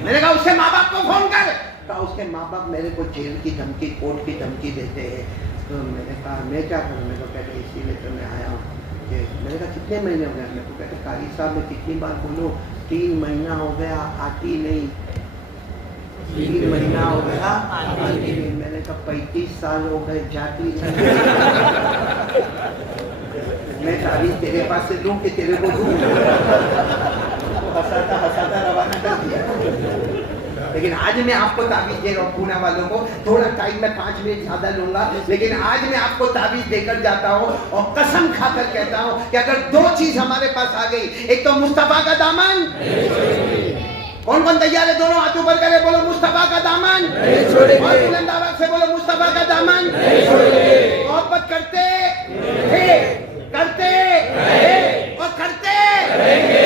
میں نے کہا اس کے ماں باپ کو فون کر, کہا اس کے ماں باپ میرے کو جیل کی دھمکی, کورٹ کی دھمکی دیتے ہیں. تو میں نے کہا میں کیا کروں. میرے کو کہتے اسی لیے تو میں آیا ہوں. میں نے کہا کتنے مہینے ہو گئے. میرے کو کہتے قاری صاحب میں کتنی بار بولوں, 3 مہینہ ہو گیا آتی نہیں, 3 مہینہ ہو گیا آتی نہیں. میں نے کہا 35 سال ہو گئے جاتی نہیں. میں تعویذ تیرے پاس سے لوں کہ تیرے کو دوں. ہساتا روانہ کر دیا. لیکن آج میں آپ کو تعویذ دے رہا ہوں پونا والوں کو. تھوڑا ٹائم میں 5 منٹ زیادہ لوں گا, لیکن آج میں آپ کو تعویذ دے کر جاتا ہوں اور قسم کھا کر کہتا ہوں کہ اگر 2 چیز ہمارے پاس آ گئی, ایک تو مصطفیٰ کا دامن. کون تیار ہے, دونوں ہاتھ اوپر کرے, بولو مصطفیٰ کا دامن. اور بلند آواز سے بولو مصطفیٰ کا دامن. محبت کرتے اور کرتے,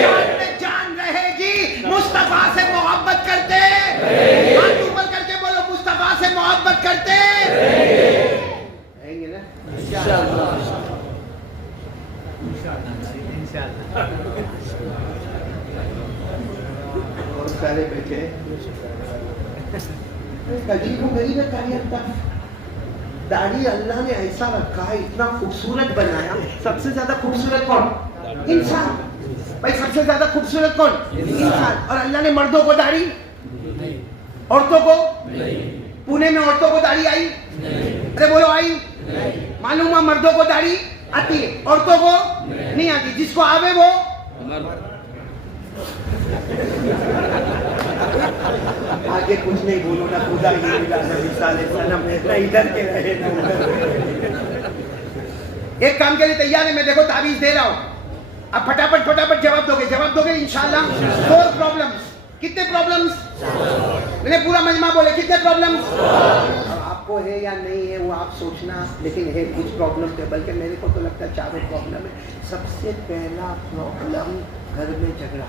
جان میں جان رہے گی. مصطفیٰ سے محبت کرتے, ہاتھ اوپر کر کے بولو مصطفیٰ سے محبت کرتے رہیں گے نا انشاءاللہ. بہت سارے بیٹھے غریب ہے کاری الطاف. داڑھی اللہ نے ایسا رکھا ہے, اتنا خوبصورت بنایا. سب سے زیادہ خوبصورت کون, انسان. بھائی سب سے زیادہ خوبصورت کون, انسان. اور اللہ نے مردوں کو داڑھی, عورتوں کو, پونے میں عورتوں کو داڑھی آئی, ارے بولو آئی. معلوم ہے مردوں کو داڑھی آتی ہے, عورتوں کو نہیں آتی. جس کو آوے وہ آگے کچھ نہیں بولو نا, خدا ہی ملا نبی صلی اللہ علیہ وسلم, نہ ادھر کے رہے نہ ادھر. ایک کام کے لیے تیار ہے, میں دیکھو تعویذ دے رہا ہوں, اب پھٹافٹ جواب دو گے انشاءاللہ. 4 پرابلمز. کتنے پرابلمز, میں نے پورا مجمع بولے کتنے پرابلمز. آپ کو ہے یا نہیں ہے وہ آپ سوچنا, لیکن ہے کچھ پرابلم ہے, بلکہ میرے کو تو لگتا ہے 4 پرابلم ہے. سب سے پہلا پرابلم گھر میں جھگڑا.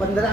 15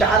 4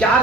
4